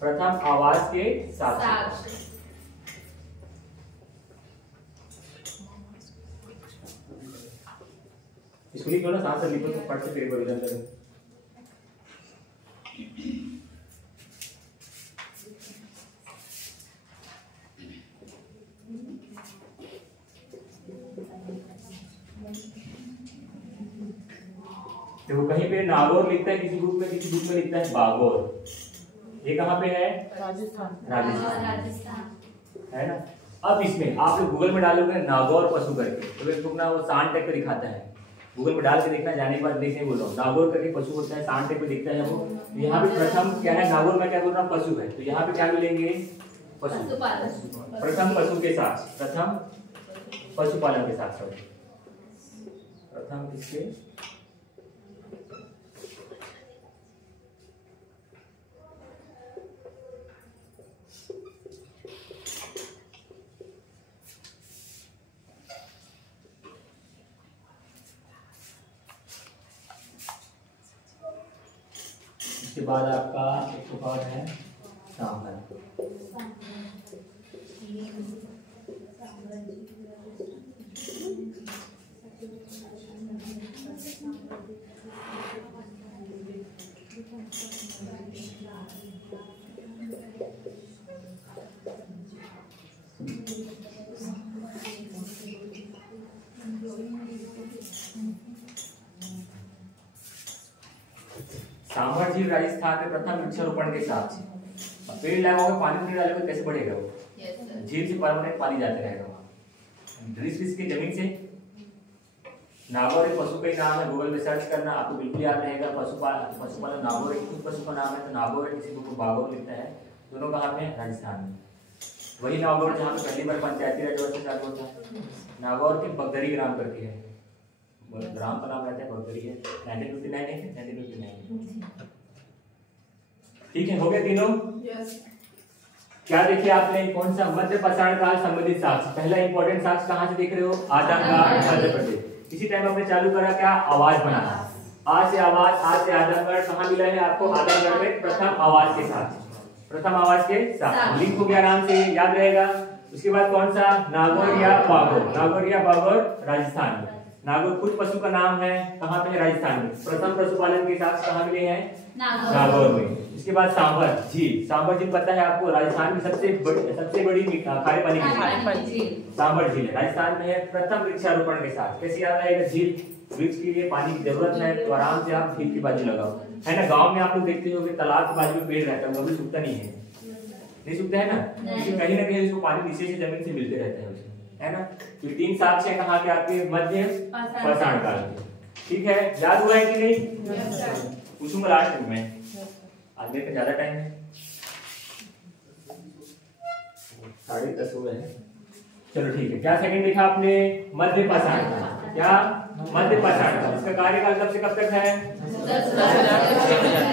प्रथम आवाज के साथ। इसको लिखो ना, साथ साथ लिखो तो फट से फिर रिवीजन करें। देखो कहीं पे नागौर लिखता है किसी बुक में, किसी बुक में लिखता है बागौर। ये कहाँ पे है, राजस्थान। राजस्थान है ना। अब इसमें आप लोग गूगल में डालोगे नागौर पशु करके, तो फेसबुक ना वो सांड टाइप पे दिखाता है। गूगल में डाल के देखना, जाने के बाद देखने बोल रहा हूँ। नागौर करके पशु होता है, सांड टाइप पे दिखता है वो। यहाँ पे प्रथम क्या है, नागौर में क्या बोल रहा हूँ, पशु है, तो यहाँ पे क्या मिलेंगे, पशु। प्रथम पशु के साथ, प्रथम पशुपालन के साथ, सॉरी प्रथम किसके, इसके बाद आपका एक और है सांभर। सांभर झील राजस्थान में प्रथम वृक्षारोपण के साथ पेड़ लगाओगे, पानी नहीं डालोगे कैसे बढ़ेगा वो, झील से परमानेंट पानी जाते रहेगा वहाँ। रिस की जमीन से। नागौर एक पशु का ही नाम है, गूगल में सर्च करना आपको बिल्कुल याद रहेगा। पशुपालन नागौर एक खुद पशु का नाम है, तो नागौर है, किसी को बागौर लिखता है। दोनों कहाँ पे है, राजस्थान में। वही नागौर जहाँ पे पहली बार पंचायती राज व्यवस्था चालू होता है। नागौर के बगदरी ग्राम करके है, ग्राम का नाम रहता है बगदरी है। 1959 है, 1959। ठीक है, हो गया तीनों। क्या देखिए आपने, कौन सा मध्य पाषाण काल संबंधित साक्ष्य। पहला इंपॉर्टेंट साक्ष्य कहाँ से देख रहे हो, आदमगढ़ मध्य प्रदेश। इसी टाइम हमने चालू करा क्या, आवाज बनाना। आज से आवाज, आज से आदमगढ़ कहाँ मिला है आपको, आदमगढ़ में प्रथम आवाज के साथ, प्रथम आवाज के साथ लिंक हो गया, आराम से याद रहेगा। उसके बाद कौन सा, नागौर या बागौर। नागौर या बागौर राजस्थान में। नागौर कुछ पशु का नाम है, कहाँ पे है, राजस्थान में। प्रथम पशुपालन के साथ कहाँ मिले हैं, नागौर में। इसके बाद सांभर झील। सांभर झील पता है आपको, राजस्थान में सबसे बड़ी खारे पानी की झील सांभर झील है, राजस्थान में है। प्रथम वृक्षारोपण के साथ, कैसे याद आएगा, झील वृक्ष के लिए पानी की जरूरत है, तो आराम से आप झील की बाजू लगाओ, है ना। गांव में आप लोग देखते होंगे तालाब के बाजू में पेड़ रहता है, वो भी सूखता नहीं है, नहीं सूखता है ना, क्योंकि कहीं ना कहीं उसको पानी नीचे से जमीन से मिलते रहते हैं उसमें, है ना। तो 3 साक्ष्य है कहाँ के आपके मध्य पाषाण काल के, ठीक है। याद हुआ है कि नहीं? पूछूंगा लास्ट में, आज मेरे पे ज्यादा टाइम है, 10:30 हो गए हैं। चलो ठीक है, क्या सेकंड लिखा आपने? मध्य पाषाण काल। क्या? मध्य पाषाण काल। इसका कार्यकाल कब से कब तक है?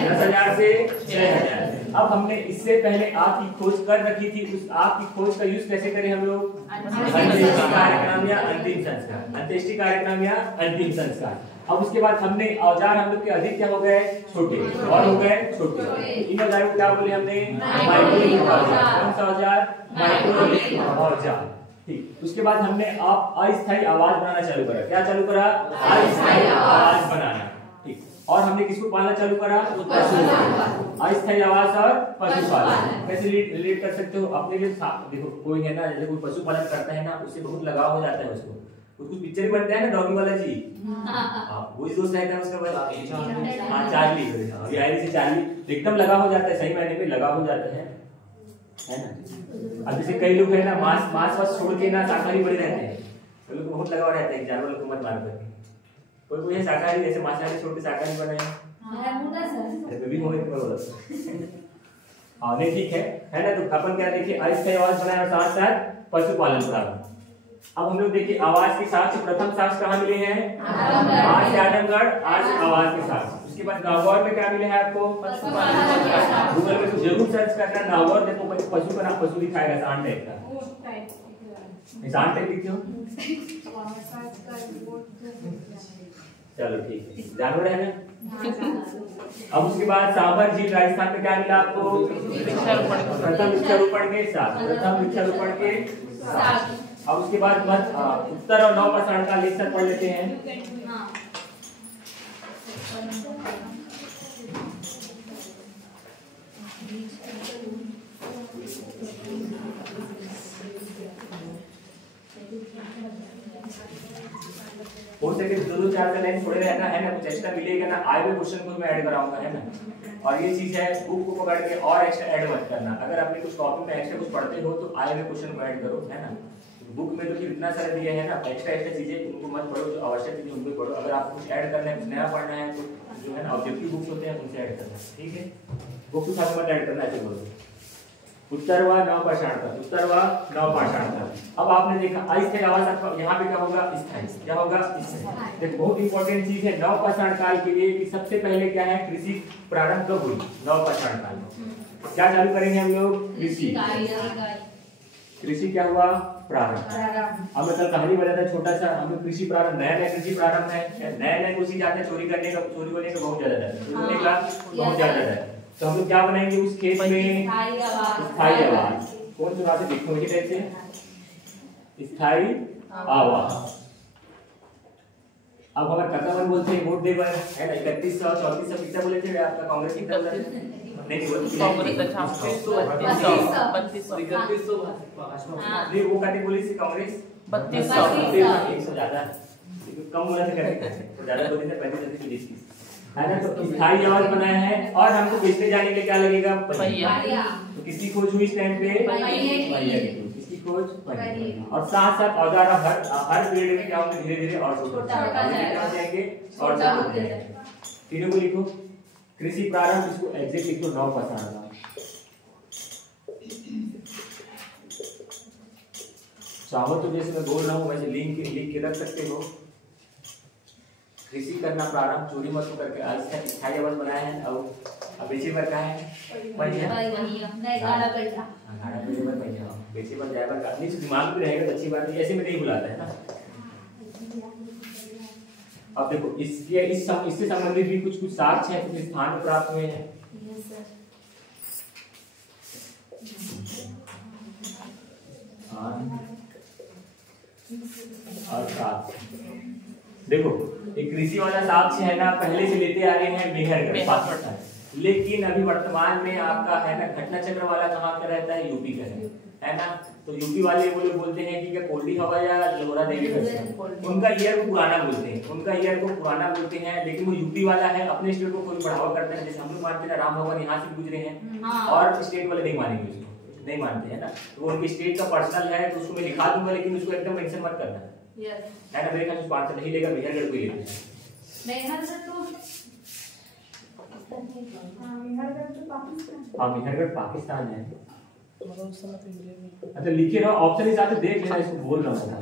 10,000 से 6,000। अब हमने इससे पहले आप की खोज कर रखी थी, उस आप की खोज का यूज कैसे करें हम लोग? अंत्येष्टि कार्यक्रम या अंतिम संस्कार, अंत्येष्टि कार्यक्रम या अंतिम संस्कार। अब उसके बाद हमने औजार हम लोग के अधिक क्या हो गए? छोटे, और हो गए छोटे। इन औजारों को क्या बोले हमने? माइक्रोलिथिक औजार। कौन सा औजार? माइक्रोलिथिक औजार। ठीक, उसके बाद हमने आप अस्थायी आवाज बनाना चालू करा। क्या चालू करा? अस्थायी आवाज बनाना। ठीक, और हमने किसको पालना चालू करा? पशु। अस्थायी आवाज और पशुपालन कैसे रिलेट कर सकते हो? अपने लिए देखो, कोई है ना, जैसे कोई पशुपालन करता है ना, उससे बहुत लगाव हो जाता है उसको। कुछ पिक्चर बनता है ना डॉगी वाला जी, वही दोस्त रहता है उसका बस। हाँ, चार्ली, से चार्ली एकदम लगा हो जाता है, सही मायने में लगा हो जाता है ना। अब जैसे कई लोग है ना मांस छोड़ के ना शाकाहारी बड़े रहते हैं, तो लोग बहुत लगाव रहता है जानवर को मत मार करके। कोई है शाकाहारी, जैसे मांसाहारी छोड़ के शाकाहारी बनाए, अरे भी होंगे हाँ नहीं ठीक है ना। तो अपन क्या देखिए, अस्थायी आवाज बनाया और साथ साथ पशुपालन प्रारंभ। अब हम लोग देखिए आवाज के साथ प्रथम साक्ष्य कहाँ मिले हैं? आज आजमगढ़, आज आवाज के साथ। उसके बाद नागौर में क्या मिले हैं आपको? गूगल में तो जरूर सर्च करना नागौर, देखो पशु का नाम पशु दिखाएगा, सांड टाइप का। सांड टाइप लिखते हो? चलो ठीक है, जानवर है ना। अब उसके बाद सांभर झील राजस्थान में क्या मिला आपको? प्रथम वृक्षारोपण के साथ, प्रथम वृक्षारोपण के साथ। अब उसके बाद उत्तर और नव पाषाण काल एक साथ पढ़ लेते हैं। हो सके 2-4 का लाइन छोड़े रहना है ना, कुछ एक्स्ट्रा मिलेगा ना, आए हुए क्वेश्चन को मैं ऐड कराऊंगा, है ना। और ये चीज है, बुक को पकड़ के और एक्स्ट्रा ऐड मत करना। अगर आपने कुछ टॉपिक में एक्स्ट्रा कुछ पढ़ते हो तो आए हुए क्वेश्चन को ऐड करो, है ना। बुक में तो फिर इतना सारा दिया है ना, एक्स्ट्रा चीजें उनको मत पढ़ो, जो आवश्यक चीजें उनको पढ़ो। अगर आपको कुछ ऐड करना है, कुछ नया पढ़ना है, तो जो है ना ऑब्जेक्टिव बुक्स होते हैं उनसे ऐड करना, ठीक है। बुक्स के साथ मत ऐड करना, ऐसे बोलो। उत्तर व नव पाषाण काल, उत्तर व नव पाषाण काल। अब आपने देखा अस्थायी आवाज आपका यहाँ पे क्या होगा? स्थायी। क्या होगा? स्थायी। देखो बहुत इंपॉर्टेंट चीज है नव पाषाण काल के लिए कि सबसे पहले क्या है? कृषि प्रारंभ कब हुई? नव पाषाण काल में। क्या चालू करेंगे हम लोग? कृषि। कृषि क्या हुआ? प्रारंभ। अब मैं कल कहानी बताया था छोटा सा, हम लोग कृषि प्रारंभ, नया कृषि प्रारंभ है, नया कुछ जाते हैं चोरी करने का, चोरी होने का बहुत ज्यादा है, चोरी होने का बहुत ज्यादा है। तो हम लोग क्या बनाएंगे उस खेत में? स्थायी आवाज। कौन सी बात है देखो मुझे कैसे? स्थायी आवाज। अब हमारे कथा बोलते हैं वोट दे पर, है ना। 3100 3400 कितना बोले थे आपका कांग्रेस कितना बोला? नहीं वो कहते बोली थी कांग्रेस 3200 ज्यादा कम बोला था, करके ज्यादा बोले थे 35 है ना। तो स्थायी आवाज बनाया है और हमको बेचने जाने के क्या लगेगा? पहिया। तो किसकी खोज हुई इस टाइम पे? पहिया की। किसकी खोज? पहिया। और साथ साथ औजार हर पीरियड में क्या होंगे? धीरे धीरे और छोटे हो जाएंगे और तीनों को लिखो। कृषि प्रारंभ, इसको एग्जैक्ट लिखो, नव पाषाण काल। चाहो तो जैसे मैं बोल रहा हूँ वैसे लिख के रख सकते हो। कृषि करना प्रारंभ, चोरी मत करके स्थायी आवाज बनाया है। अब बेचे पर क्या है? पहिया। बेचे पर जाए पर काफी दिमाग में रहेगा तो अच्छी बात है, ऐसे में नहीं बुलाता है ना। अब देखो इससे संबंधित भी कुछ साक्ष्य है, कुछ स्थान प्राप्त हुए हैं। देखो एक कृषि वाला साक्ष्य है ना, पहले से लेते आ रहे हैं मेहरगढ़, लेकिन अभी वर्तमान में आपका है ना घटना चक्र वाला कहाँ का रहता है? यूपी का है ना। तो यूपी वाले वो लोग बोलते हैं कि क्या कोल्डी हवा या लोहरा देवी का, उनका ईयर को पुराना बोलते हैं, उनका ईयर को पुराना बोलते हैं। लेकिन वो यूपी वाला है, अपने स्टेट को कोई बढ़ावा करते हैं। जैसे हम लोग मानते हैं राम भगवान यहाँ से गुजरे हैं और स्टेट वाले नहीं मानेंगे उसको, नहीं मानते हैं ना, तो वो उनके स्टेट का पर्सनल है तो उसको मैं लिखा दूंगा, लेकिन उसको एकदम मेंशन मत करना यस है ना। मेरे ख्याल से आंसर नहीं लेगा, मेहरगढ़ को ही लेते हैं। मेहरगढ़ तो मेहरगढ़ तो पाकिस्तान। हाँ मेहरगढ़ पाकिस्तान है। मगर उस समय तो इंडिया में अच्छा लिखे रहो, ऑप्शन हिसाब से देख लेना, इसको बोल रहा हूँ मैं।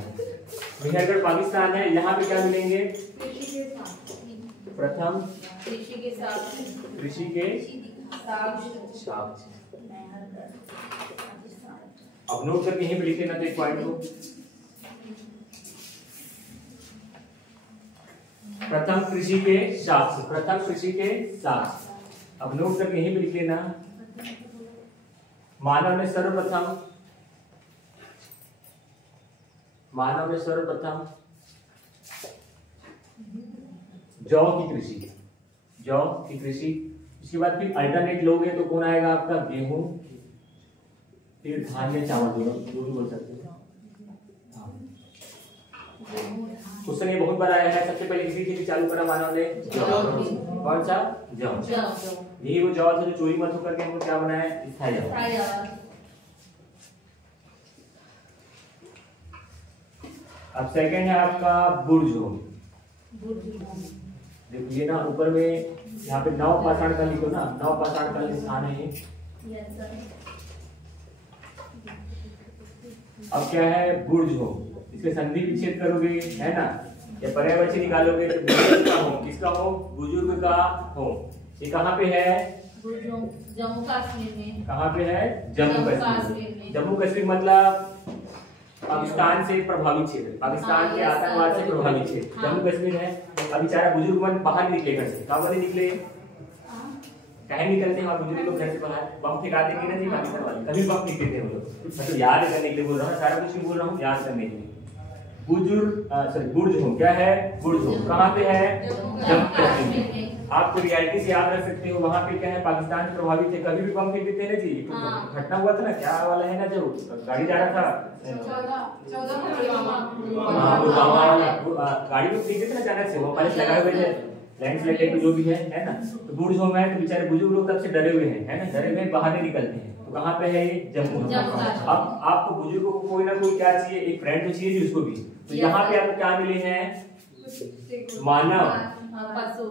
मेहरगढ़ पाकिस्तान है। यहाँ पे क्या मिलेंगे? कृषि के साथ प्रथम कृषि के साथ कृषि के साक्ष्य साक्ष्य। मेहरगढ़ पाकिस्तान। अब नोट करके यहीं पे लिख लेना तो एक पॉइंट को। प्रथम कृषि के साक्ष्य, प्रथम कृषि के साक्ष्य। अब नोट करके यहीं पे लिख लेना। मानव ने सर्वप्रथम जौ की कृषि, जौ की कृषि। इसके बाद फिर अल्टरनेट लोगे तो कौन आएगा आपका? गेहूं, फिर धान या चावल, दोनों जो भी बोल सकते हैं। क्वेश्चन ये बहुत बार आया है। सबसे पहले किसी चीज चालू करा मानव ने? कौन सा? जौ। यही वो जौ जो चोरी मत होकर के हमको क्या बनाया? स्थायी जौ। अब सेकंड है आपका बुर्जो। देखिए ना ऊपर में यहाँ पे नव पाषाण का लिखो ना, नव पाषाण का निशान है। अब क्या है? बुर्जो। इसके संधि विच्छेद करोगे है ना, या पर्यायवाची निकालोगे तो बुजुर्ग का हो। किसका हो? बुजुर्ग का हो। ये कहाँ पे है? जम्मू कश्मीर में। कहाँ पे है? जम्मू कश्मीर। जम्मू कश्मीर मतलब पाकिस्तान से प्रभावित क्षेत्र, पाकिस्तान के आतंकवाद से प्रभावित क्षेत्र जम्मू कश्मीर है। अब बेचारा बुजुर्ग मन बाहर निकले घर से, कहाँ नहीं निकले? कहीं निकलते हैं बुजुर्ग लोग घर से बाहर? बम फेंका देंगे ना जी पाकिस्तान वाले, कभी बम फेंक देते हैं वो लोग। मतलब याद करने के लिए बोल रहा हूँ, सारा कुछ बोल रहा हूँ याद करने के लिए। बुर्जो क्या है? बुर्जो कहाँ पे है? जम्मू कश्मीर में। आपको रियलिटी से याद रख सकते हो, वहाँ पे क्या है? पाकिस्तान से प्रभावित है, कभी भी बम फेंक देते हैं ना जी। घटना हुआ था ना, क्या वाला है ना, जो गाड़ी जा रहा था 14 पुलवामा वाला, गाड़ी में फेंक देते ना अचानक से, वो पहले लगाए हुए थे लैंडस्लाइड टाइप जो भी है ना। तो बुर्जो में है तो बेचारे बुजुर्ग लोग तब से डरे हुए हैं है ना, डरे हुए बाहर नहीं निकलते हैं। तो कहाँ पे है ये? जम्मू। अब आपको बुजुर्गों को कोई ना कोई क्या चाहिए? एक फ्रेंड तो चाहिए उसको भी। तो यहाँ पे आपको क्या मिले हैं? मानव, पशु,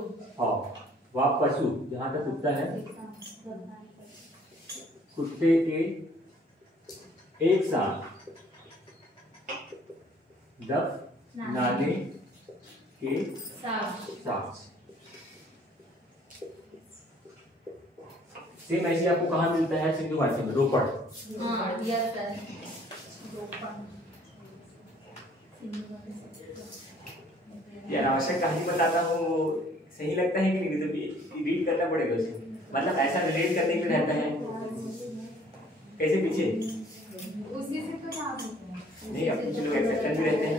वह पशु जहाँ तक कुत्ता है, कुत्ते के एक साथ दफनाने के साक्ष्य। सेम ऐसे आपको कहाँ मिलता है? सिंधु घाटी में, रोपड़। यार आवश्यक कहानी बताता हूँ, सही लगता है कि नहीं? तो रीड करना पड़ेगा उसे, मतलब ऐसा रिलेट करने के लिए रहता है। कैसे पीछे उसी से तो याद होता है। नहीं, अब कुछ लोग एक्सेप्शन भी रहते हैं,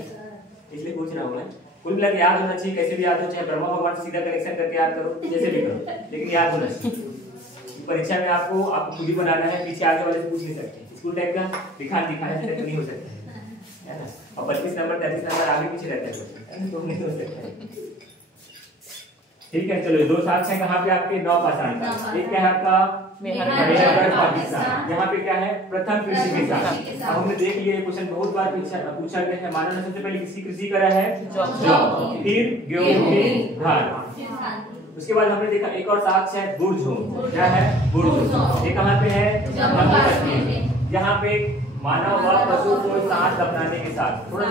इसलिए पूछ रहा हूँ मैं। कुल मिला के याद होना चाहिए, कैसे भी याद हो, चाहे ब्रह्मा भगवान से सीधा कनेक्शन करके याद करो, जैसे भी करो, लेकिन याद होना चाहिए। परीक्षा में आपको खुद ही बनाना है, पीछे आगे वाले से पूछ नहीं सकते। स्कूल टाइप का दिखाने से नहीं हो सकता है ना। और 25 नंबर 33 नंबर आगे पीछे रहता है तो नहीं हो सकता। ठीक है, चलो 2 साक्ष्य है कहाँ पे आपके? नौ पाषाण का। एक क्या है आपका? मेहरगढ़ पाकिस्तान। यहाँ पे क्या है? प्रथम कृषि के साथ। अब हमने देख लिया क्वेश्चन बहुत बार पूछा गया है। मानव ने सबसे पहले किसी कृषि करा है? जौ, फिर गेहूं, फिर धान। उसके बाद हमने देखा एक और साक्ष्य है बुर्जो। क्या है? बुर्जो। ये कहाँ पे है? जम्मू कश्मीर में। यहाँ पे मानव व पशु को साथ दफनाने के साथ। थोड़ा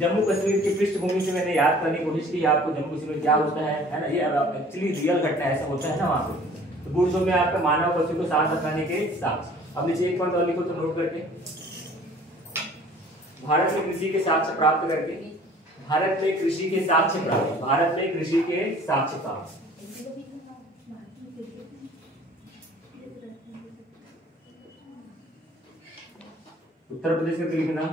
जम्मू कश्मीर की पृष्ठभूमि से मैंने याद करने की कोशिश की आपको, जम्मू कश्मीर में क्या होता है ना, ये एक्चुअली रियल घटना ऐसा होता है ना वहाँ पे। तो बुर्जो में आपका मानव पशु को साथ दफनाने के साथ। अब नीचे एक पॉइंट और लिखो तो नोट करके, भारत में कृषि के साक्ष्य प्राप्त करके, भारत में कृषि के साक्ष्य प्राप्त, भारत में कृषि के साक्ष्य प्राप्त। उत्तर प्रदेश का लिखना,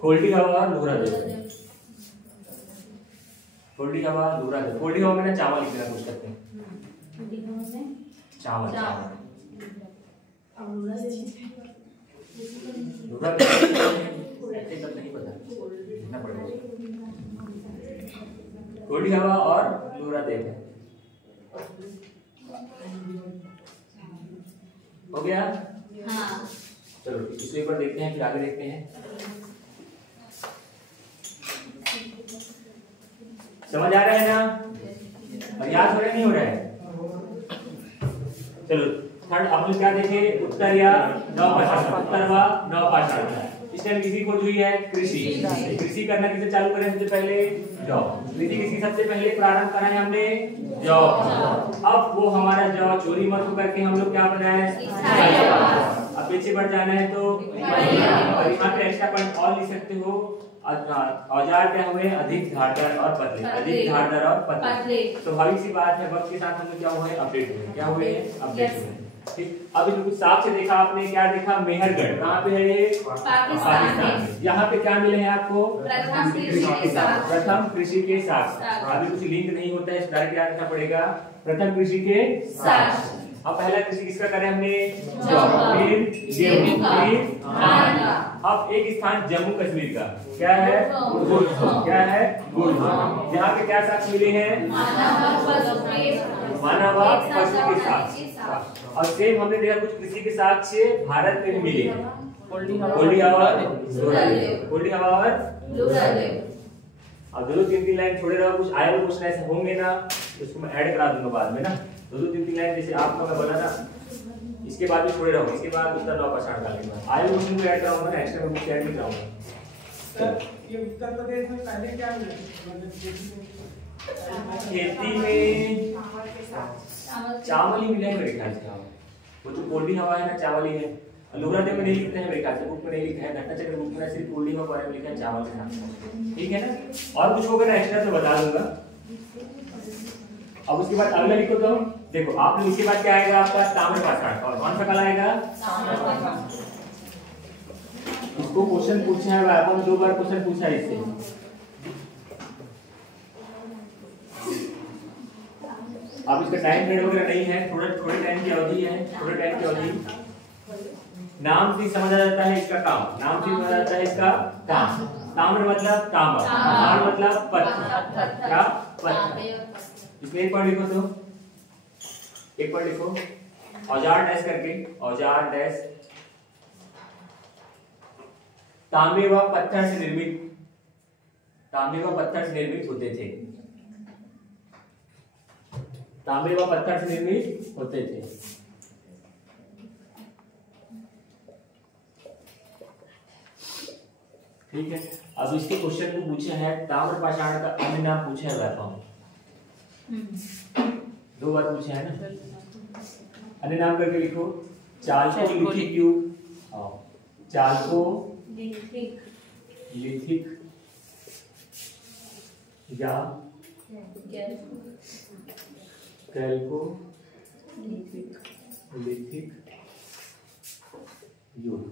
कोल्टी हवा लुगरा देव, कोल्टी हवा लुगरा देव। कोल्टी हवा में ना चावल लिख रहा कुछ करते हैं, चावल लुगरा देव नहीं पता, लिखना पड़ेगा। गोल्डी हवा और लोरा देव है। हो गया? हाँ। चलो इस पेपर देखते हैं, फिर आगे देखते हैं। समझ आ रहा है ना? और याद हो रहा है नहीं हो रहा है? चलो थर्ड अपन क्या देखे? उत्तर या नवपाषाण, उत्तर व नवपाषाण। इस टाइम किसी को हुई है कृषि। कृषि करना किसे चालू करें? सबसे पहले जौ। कृषि किसी सबसे पहले प्रारंभ करा है हमने जौ। अब वो हमारा जौ चोरी मत करके हम लोग क्या बनाए? अब पीछे बढ़ जाना है तो और यहाँ पे एक्स्ट्रा पॉइंट और लिख सकते हो। औजार क्या हुए? अधिक धारदार और पतले। अधिक धारदार और पतले। स्वाभाविक सी बात है, वक्त के साथ हम लोग क्या हुए? अपडेट हुए। क्या हुए? अपडेट हुए। ठीक। अब इसमें कुछ साफ से देखा आपने, क्या देखा? मेहरगढ़ कहाँ पे है ये? पाकिस्तान में। यहाँ पे क्या मिले हैं आपको? प्रथम कृषि के साथ। प्रथम कृषि के साथ। अभी कुछ लिंक नहीं होता है, डायरेक्ट याद रखना पड़ेगा। प्रथम कृषि के साथ। अब पहला कृषि किसका करें हमने? फिर गेहूं, फिर धान। अब एक स्थान जम्मू कश्मीर का क्या है? क्या है? यहाँ पे क्या साक्ष्य मिले हैं? मानव व पशु के साक्ष्य। और सेम हमने देखा कुछ कृषि के साक्ष्य भारत में भी मिले हैं। गोल्डी हवा और लोरा देव। अब दो तीन लाइन छोड़े रहो, कुछ आए हुए क्वेश्चन ऐसे होंगे ना, उसको मैं ऐड करा दूंगा बाद में ना। दो तीन लाइन जैसे आपको मैं बोला ना, इसके बाद भी छोड़े रहो, इसके बाद उत्तर नवपाषाण काल के बाद आए हुए क्वेश्चन को ऐड कराऊंगा ना, एक्स्ट्रा में कुछ ऐड नहीं कराऊंगा। ये उत्तर प्रदेश में पहले क्या मिला? खेती में चावल ही मिला है मेरे ख्याल से। वो जो गोल्डी हवा है ना, चावल ही है। लोरा देव में नहीं लिखते हैं मेरे ख्याल से, बुक में नहीं लिखा है। घटना चक्र बुक में सिर्फ गोल्डी हवा के बारे में लिखा है, चावल के नाम। ठीक है ना? और कुछ होगा ना एक्स्ट्रा तो बता दूंगा। अब उसके बाद अगला लिखो तो देखो आप लोग, इसके बाद क्या आएगा आपका? ताम्रपाषाण। और कौन सा काल आएगा? इसको क्वेश्चन पूछा है अपन, 2 बार क्वेश्चन पूछा है इससे। अब इसका टाइम पीरियड वगैरह नहीं है, थोड़े टाइम की अवधि है, थोड़े टाइम की अवधि। नाम से समझा जाता है इसका काम, नाम से समझा जाता है इसका काम। ताम्र मतलब तांबा, पाषाण मतलब पत्थर। क्या? पत्थर। इसमें एक पॉइंट लिखो तो, एक पॉइंट लिखो औजार डैश करके, औजार डैश तांबे व पत्थर से निर्मित, तांबे व पत्थर से निर्मित होते थे। तांबे व पत्थर से निर्मित होते थे। ठीक है। अब इसके क्वेश्चन को पूछा है ताम्रपाषाण का अन्य नाम पूछा है वैभव। 2 बार पूछा है ना। अन्य नाम करके लिखो। चालको लिथिक ट्यूब, चालको लिथिक या कैल्को लिथिक युग।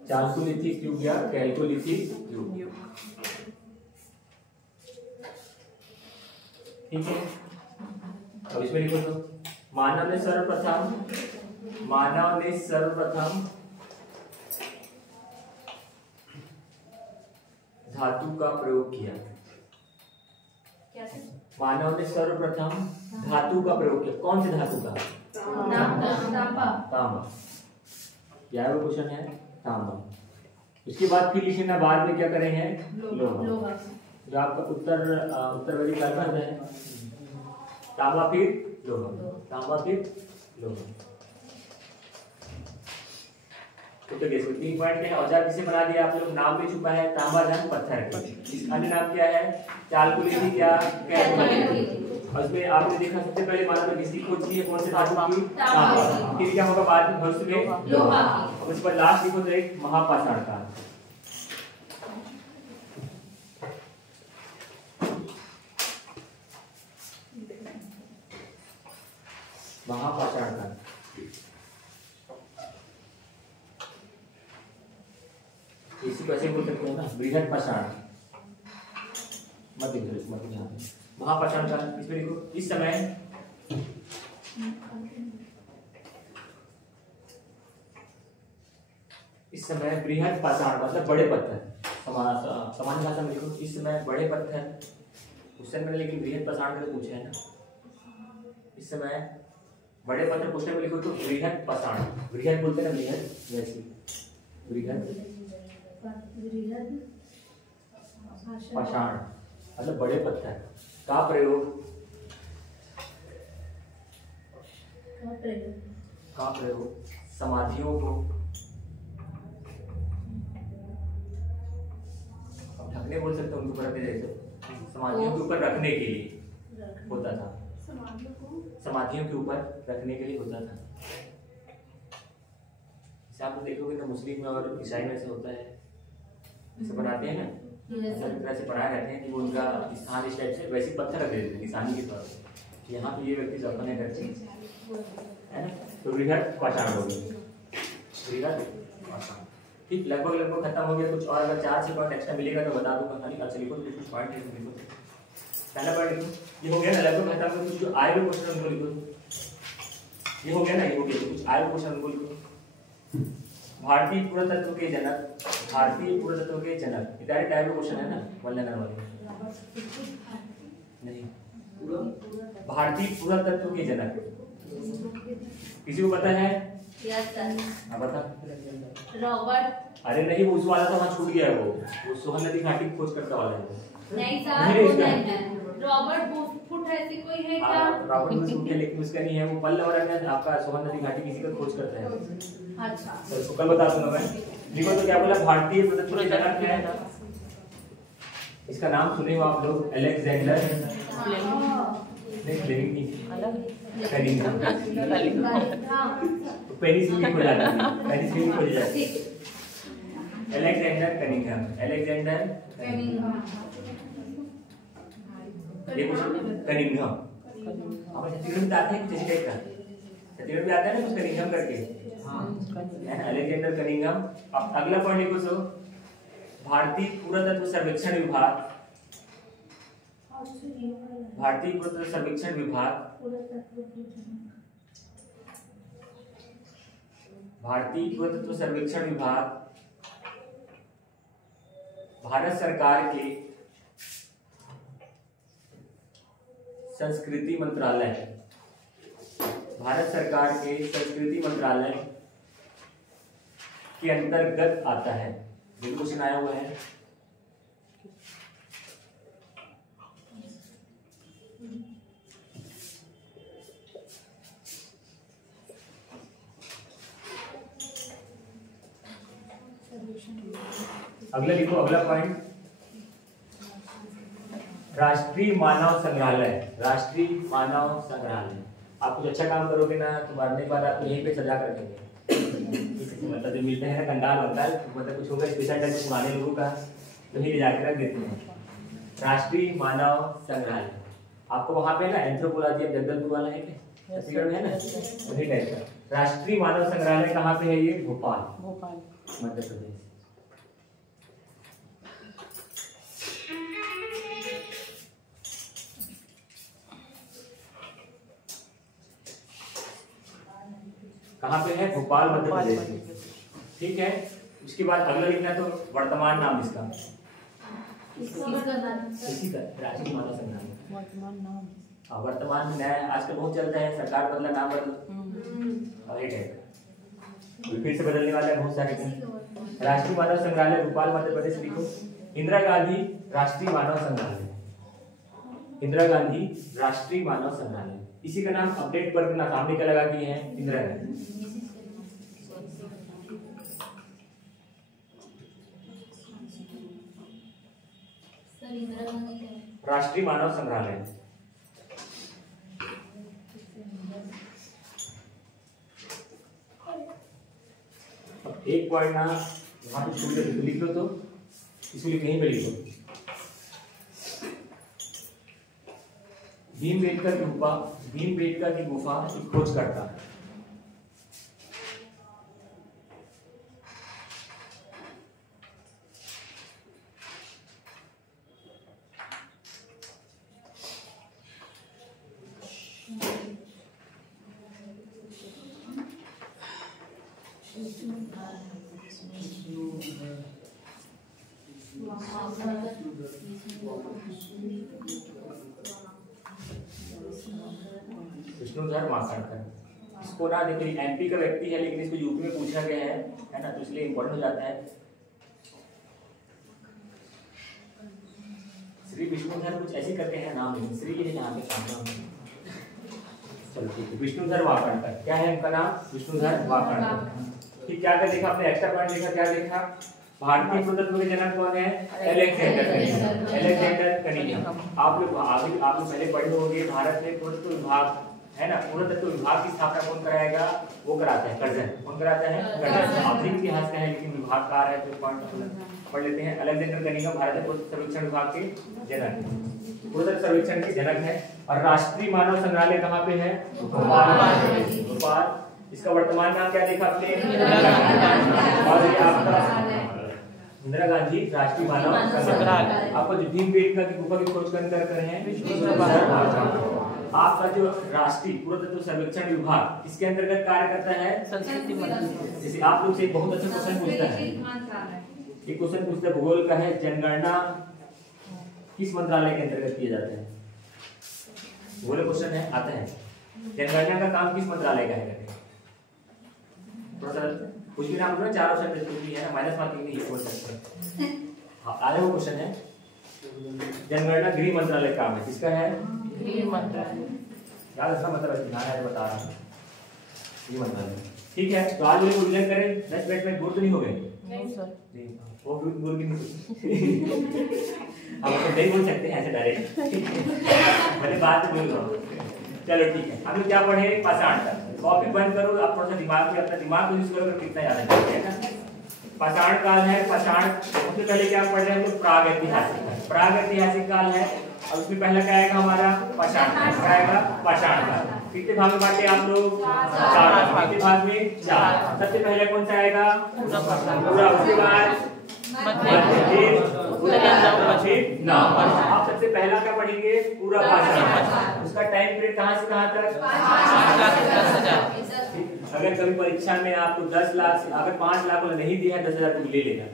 चालकोलिथिक युग या कैल्कोलिथिक युग। ठीक है। अब इसमें लिखो तो मानव ने सर्वप्रथम धातु का प्रयोग किया। मानव ने सर्वप्रथम धातु का प्रयोग किया। कौन से धातु का? तांबा। यह वो क्वेश्चन है, तांबा। उसके बाद फिर लिखना बाद में क्या करेंगे? लोहा। जो आपका उत्तरवर्ती काल है, तांबा फिर लोहा, तांबा फिर लोहा। तो देखिए तीन पॉइंट क्या है? औजार किसे बना दिया आप लोग? नाम में छुपा है तांबा धन पत्थर। अन्य नाम क्या है? चालकोलिथिक या कैल्कोलिथिक। और इसमें आपने देखा सबसे पहले मानव ने किसकी खोज की है? कौन से धातु की? तांबा। फिर क्या होगा बाद में? भविष्य में लोहा। उसके बाद लास्ट लिखो तो एक महापाषाण काल। महापाषाण काल। इसी को ऐसे बोल सकते हैं ना, बृहद पाषाण। मत यहाँ महापाषाण काल। इसमें देखो इस समय बृहद पाषाण मतलब बड़े पत्थर। सामान्य भाषा में देखो इस समय बड़े पत्थर क्वेश्चन मैंने लेकिन बृहद पाषाण का पूछा है ना, इस समय बड़े पत्थर क्वेश्चन में लिखो तो बृहद पाषाण, बृहद बोलते हैं ना बृहद, वैसे बृहद पाषाण मतलब बड़े पत्थर का प्रयोग, समाधियों को ढकने बोल सकते हैं, उनके ऊपर रखने जैसे समाधियों के ऊपर रखने के लिए होता था, समाधियों के ऊपर रखने के लिए होता था। जैसे आप देखोगे तो मुस्लिम में और ईसाई में से होता है, ऐसे बनाते हैं ना, इस तरह से बनाए रहते हैं कि वो उनका स्थान इस टाइप से वैसे पत्थर रख देते हैं निशानी के तौर पर, यहाँ पे ये व्यक्ति दफन है करके, है ना। तो बृहद पाषाण हो गई, बृहद पाषाण। ठीक, लगभग खत्म हो गया। कुछ और अगर 4 से पॉइंट एक्स्ट्रा मिलेगा तो बता दूंगा खाली। अच्छा लिखो, कुछ पॉइंट लिखो, पहला पॉइंट लिखो, ये हो गया ना, लगभग खत्म हो। कुछ जो आए हुए क्वेश्चन उनको लिखो, ये हो गया ना, ये हो गया। कुछ आए हुए क्वेश्चन उनको लिखो। भारतीय पुरातत्व के जनक, भारतीय पुरातत्व के जनक, डायरेक्ट टाइप क्वेश्चन है ना, वल्लनर वाले नहीं, भारतीय पुरातत्व के जनक किसी को पता है? Yes sir. हाँ बता। रॉबर्ट। अरे नहीं, वो उस वाला था, वहाँ छूट गया है वो सोहन नदी घाटी खोज करता वाला है। नहीं सर, वो नहीं है। रॉबर्ट बुशफुट ऐसी कोई है क्या? रॉबर्ट बुशफुट है, लेकिन उसका नहीं है, वो पल्लव रंग आपका सोहन नदी घाटी किसी का खोज करता है। अच्छा, तो कल बता दूंगा मैं। देखो तो क्या बोला, भारतीय पुरातत्व के जनक क्या है? इसका नाम सुने हो आप लोग? अलेक्जेंडर पेनिसिलिन हो जाता है, पेनिसिलिन हो जाता है। अलेक्जेंडर कनिंघम, अलेक्जेंडर ये कुछ कनिंघम, आप छत्तीसगढ़ में आते हैं कुछ इस टाइप का, छत्तीसगढ़ में आता है ना कुछ कनिंघम करके, है ना, अलेक्जेंडर कनिंघम। अब अगला पॉइंट लिखो, सो भारतीय पुरातत्व सर्वेक्षण विभाग, भारतीय पुरातत्व सर्वेक्षण विभाग, भारतीय पुरातत्व सर्वेक्षण विभाग भारत सरकार के संस्कृति मंत्रालय, भारत सरकार के संस्कृति मंत्रालय के अंतर्गत आता है। ये क्वेश्चन आया हुआ है। अगला लिखो, अगला पॉइंट, राष्ट्रीय मानव संग्रहालय, राष्ट्रीय मानव संग्रहालय। आप कुछ अच्छा काम करोगे ना तो मरने के बाद आप यहीं पे सजा कर देंगे। मतलब जो मिलते हैं ना, कंगाल होता है, मतलब कुछ होगा स्पेशल टाइप के पुराने लोगों का, तो ही ले जाकर रख देते हैं। राष्ट्रीय मानव संग्रहालय आपको वहां पे ना एंथ्रोपोलॉजी ऑफ जगदलपुर वाला है क्या, छत्तीसगढ़ में है ना, वही टाइप का। राष्ट्रीय मानव संग्रहालय कहाँ पे है? ये भोपाल, भोपाल, मध्य प्रदेश। कहाँ पे है? भोपाल, मध्य प्रदेश। ठीक है, उसके बाद अगला लिखना तो वर्तमान नाम इसका, इसी का राष्ट्रीय मानव संग्रहालय वर्तमान नाम। हाँ, वर्तमान नया आजकल बहुत चलता है, सरकार बदला नाम बदला, राइट है, फिर से बदलने वाला है बहुत सारे। राष्ट्रीय मानव संग्रहालय भोपाल, मध्य प्रदेश लिखो। इंदिरा गांधी राष्ट्रीय मानव संग्रहालय, इंदिरा गांधी राष्ट्रीय मानव संग्रहालय, इसी का नाम अपडेट पर ना सामने क्या लगा दिए हैं, इंदिरा गांधी। राष्ट्रीय मानव संग्रहालय। अब एक पॉइंट ना वहां पे छूट गया, लिख लो, तो इसको कहीं पे लिखो, भीमबेटका की गुफा, भीमबेटका की गुफा की खोज करता है। विष्णुधर वाकणकर। इसको ना देखिए एमपी का व्यक्ति है लेकिन इसको यूपी में पूछा गया है ना, तो इसलिए इम्पोर्टेंट हो जाता है। श्री विष्णुधर कुछ ऐसे करके है नाम, लेकिन श्री है यहाँ पे सामने। चलो ठीक है, विष्णुधर वाकणकर। क्या है इनका नाम? विष्णुधर वाकणकर। ठीक, क्या कर देखा आपने? एक्स्ट्रा पॉइंट देखा, क्या देखा? भारतीय पुरातत्व के जनक कौन है? Alexander Cunningham. Alexander Cunningham. आप लोग पहले पढ़े होंगे, भारत में पुरातत्व विभाग है ना, पुरातत्व विभाग की स्थापना कौन कराएगा? वो कराता है कर्जन। कौन कराता है? कर्जन। आधुनिक इतिहास का है लेकिन विभागकार है, तो पॉइंट पढ़ लेते हैं। अलेक्जेंडर कनिंघम भारतीय पुरातत्व सर्वेक्षण विभाग के जनक, पुरातत्व सर्वेक्षण के जनक है। और राष्ट्रीय मानव संग्रहालय कहाँ पे है? भोपाल। इसका वर्तमान नाम क्या देखा आपने? और ये आपका इंदिरा गांधी राष्ट्रीय मानव संग्रहालय। आपको जो भीमबेटका की गुफा की खोज कर हैं, आपका जो राष्ट्रीय पुरातत्व सर्वेक्षण विभाग इसके अंतर्गत कार्य करता है संस्कृति मंत्रालय। जैसे आप लोग से बहुत अच्छा क्वेश्चन पूछता है, एक क्वेश्चन पूछता है भूगोल का है, जनगणना किस मंत्रालय के अंतर्गत किया जाता है? भूगोल क्वेश्चन है, आता है। जनगणना का काम किस मंत्रालय का है? कुछ भी नाम बोलो, 4 ऑप्शन भी है ना, माइनस मार्किंग नहीं बोल सकते। हाँ, आगे वो क्वेश्चन है, जनगणना गृह मंत्रालय काम है। किसका है? गृह मंत्रालय। याद रखना, मतलब है बता रहा हूँ, गृह मंत्रालय। ठीक है, तो आज लोग रिवीजन करें। 10 मिनट में बोर तो नहीं हो गए? नहीं सर, वो बोल भी नहीं अब तो नहीं बोल सकते ऐसे डायरेक्ट, मैंने बात बोल रहा हूँ। चलो ठीक है, हम लोग क्या पढ़े? पाषाण काल। कॉपी बंद करो, आप थोड़ा सा दिमाग में अपना दिमाग को यूज करो, कितना याद है ना। पाषाण काल है। पाषाण सबसे पहले क्या पढ़ रहे हैं हम लोग? प्राग ऐतिहासिक काल। प्राग ऐतिहासिक काल है और उसमें पहला क्या आएगा हमारा? पाषाण काल। क्या आएगा? पाषाण काल। कितने भाग में बांटे आप लोग? 4 भाग। कितने भाग में? 4। सबसे पहले कौन सा आएगा? पूरा। उसके बाद आप सबसे पहला क्या पढ़ेंगे? पूरा पाषाण। उसका टाइम पीरियड कहाँ से कहाँ तक? 5,10,000। अगर कभी परीक्षा में आपको 10 लाख से अगर 5 लाख वाला नहीं दिया है, 10,000 को ले लेगा।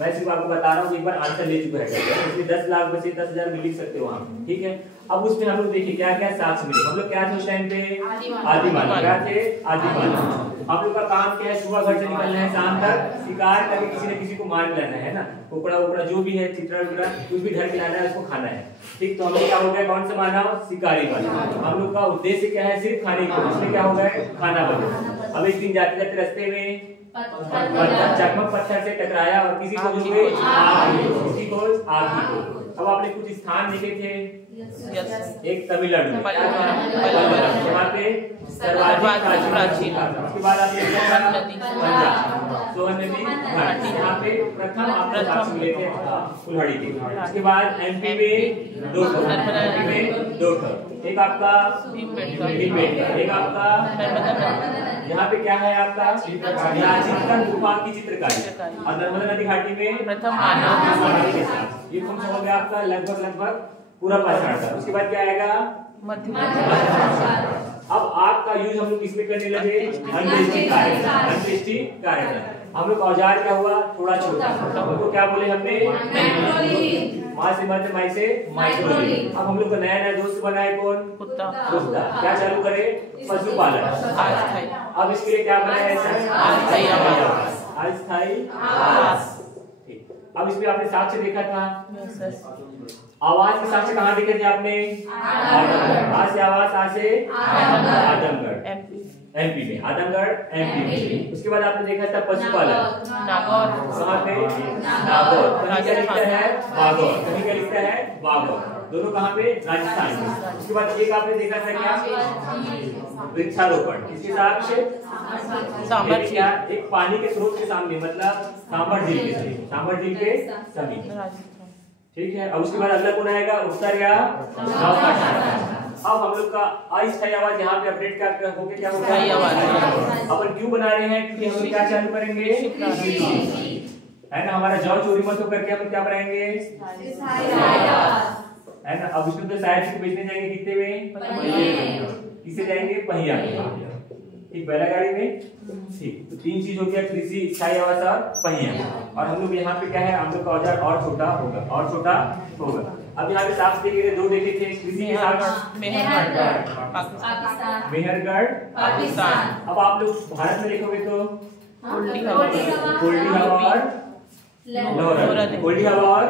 मैं सिर्फ आपको बता रहा हूँ, एक बार आंसर ले चुका है, इसलिए 10 लाख बचे 10,000 में लिख सकते हो आप। ठीक है, अब उसमें हम लोग देखिए क्या क्या साक्ष्य मिले। हम लोग क्या थे उस टाइम पे? आदिमानव। क्या थे? आदिमानव। हम लोग का काम क्या है? सुबह घर से निकलना है, शाम तक शिकार करके किसी न किसी को मार के लाना है ना, कुकड़ा वुकड़ा जो भी है, चित्रा वित्रा कुछ भी घर के लाना है, उसको खाना है। ठीक, तो हम लोग क्या हो गया? कौन सा मानव? शिकारी मानव। हम लोग का उद्देश्य क्या है? सिर्फ खाने की। उसमें क्या हो गया? खाना बना। अब एक दिन जाते जाते रास्ते में चकमक पत्थर से टकराया और किसी को जो है किसी को आग। अब आपने कुछ स्थान देखे थे, एक तमिलनाडु वहाँ पे सर्वाधिक प्राचीन। उसके बाद आपने सोन नदी यहाँ पे प्रथम आप मिले थे कुल्हाड़ी के। उसके बाद एमपी में 2 एक आपका एक आपका यहाँ पे क्या है आपका? चिंतन गुफा की चित्रकारी। और नर्मदा नदी घाटी में प्रथम मानव। ये कौन सा हो गया आपका? लगभग पूरा पाषाण काल। उसके बाद क्या आएगा? अब आपका यूज हम लोग किसमें करने लगे? अंत्येष्टि कार्यक्रम। हम लोग औजार क्या हुआ? थोड़ा छोटा। हमको क्या बोले हमने? माँ से मध्य, माई से माइक्रोली। अब हम लोग का नया दोस्त बना है कौन? कुत्ता। क्या चालू करे? पशुपालन। अब इसके लिए क्या बनाया है सर? अस्थायी आवास। अब इसमें आपने साक्ष्य देखा था, आवाज के साक्ष्य कहाँ देखे थे आपने? आ से आवाज, आ से आजमगढ़ एमपी में, आजमगढ़ एमपी में। उसके बाद आपने देखा था पशुपालन, कहाँ पे? नागौर। कहीं क्या लिखता है? बागौर। कहीं क्या लिखता है? बागौर। दोनों कहाँ पे? राजस्थान में। उसके बाद एक आपने देखा था क्या? वृक्षारोपण। इसके साथ क्या? एक पानी के स्रोत के सामने, मतलब सांभर झील के समीप। ठीक है, अब उसके बाद अगला कौन आएगा? उत्तर या अब हम लोग का अस्थायी आवाज यहाँ पे अपडेट क्या होके क्या होगा? अपन क्यों बना रहे हैं? क्योंकि हम क्या चालू करेंगे? है ना, हमारा जौ चोरी मत हो करके हम क्या बनाएंगे? है ना। अब उसमें तो शायद बेचने जाएंगे कितने में? किससे जाएंगे? पहिया। ठीक, बैलगाड़ी में ठीक। तो 3 चीज हो गया, कृषि, स्थायी आवास और पहिया। और हम लोग यहाँ पे क्या है, हम लोग का औजार और छोटा होगा, और छोटा होगा। अब यहाँ पे साफ देखे थे, 2 देखे थे, कृषि के साथ मेहरगढ़ पाकिस्तान, मेहरगढ़ पाकिस्तान। अब आप लोग भारत में देखोगे तो कोल्डी हवा, कोल्डी हवा और लोहरा, कोल्डी हवा और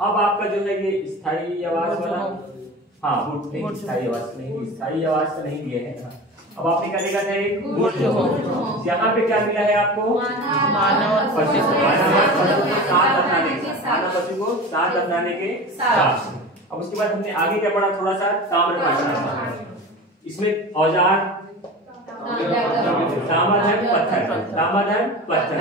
अब आपका जो है ये स्थायी आवास वाला, हाँ वुड नहीं, स्थायी आवास नहीं, स्थायी आवास तो नहीं दिए हैं। अब आपने क्या देखा था, एक वुड। यहाँ पे क्या मिला है आपको, मानव पशु, पशु को साथ अपनाने के साथ। अब उसके बाद हमने आगे क्या पढ़ा, थोड़ा सा ताम्र भाषा, इसमें औजार ताम्रधन पत्थर।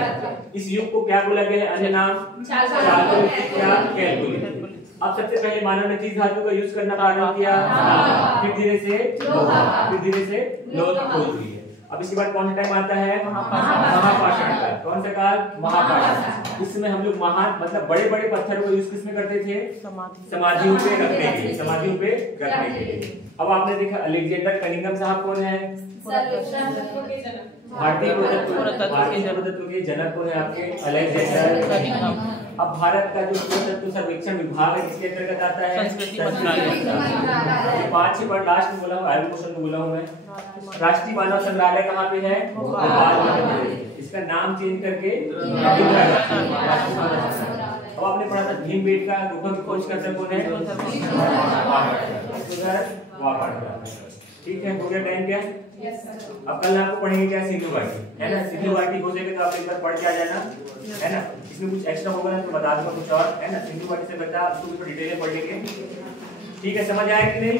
इस युग को क्या बोला गया है, अन्य नाम चालकोलिथिक या कैलकोलिथिक। अब सबसे पहले मानव ने किस धातु का यूज करना प्रारंभ किया, फिर धीरे से लोह की खोज हुई है। अब इसके बाद कौन सा टाइम आता है, महापाषाण काल। कौन सा काल, महापाषाण। इसमें हम लोग महान मतलब बड़े बड़े पत्थरों को यूज किसमें करते थे, समाधियों पे रखने के लिए। अब आपने देखा अलेक्जेंडर कनिंघम साहब कौन है, भारतीय पुरातत्व के जनक कौन है आपके, अलेक्जेंडर कनिंघम। अब भारत का जो पुरातत्व सर्वेक्षण विभाग है किसके अंतर्गत आता है, संस्कृति मंत्रालय। 5 बार लास्ट में बोला हूँ, आगे क्वेश्चन में बोला हूँ मैं। राष्ट्रीय मानव संग्रहालय कहाँ पे है, भोपाल में। इसका नाम चेंज करके अब आपने पढ़ा था भीमबेटका गुफा की खोज करता कौन है, ठीक है। हो गया टाइम क्या, अब कल आपको पढ़ेंगे क्या, सिंधु घाटी, है ना। सिंधु घाटी हो जाएगा तो आप एक बार पढ़ के आ जाना, है ना। इसमें कुछ एक्स्ट्रा होगा ना तो बता दूंगा कुछ और, है ना। सिंधु घाटी से बता, आपको कुछ डिटेल में पढ़ लेंगे, ठीक है। समझ आया कि नहीं।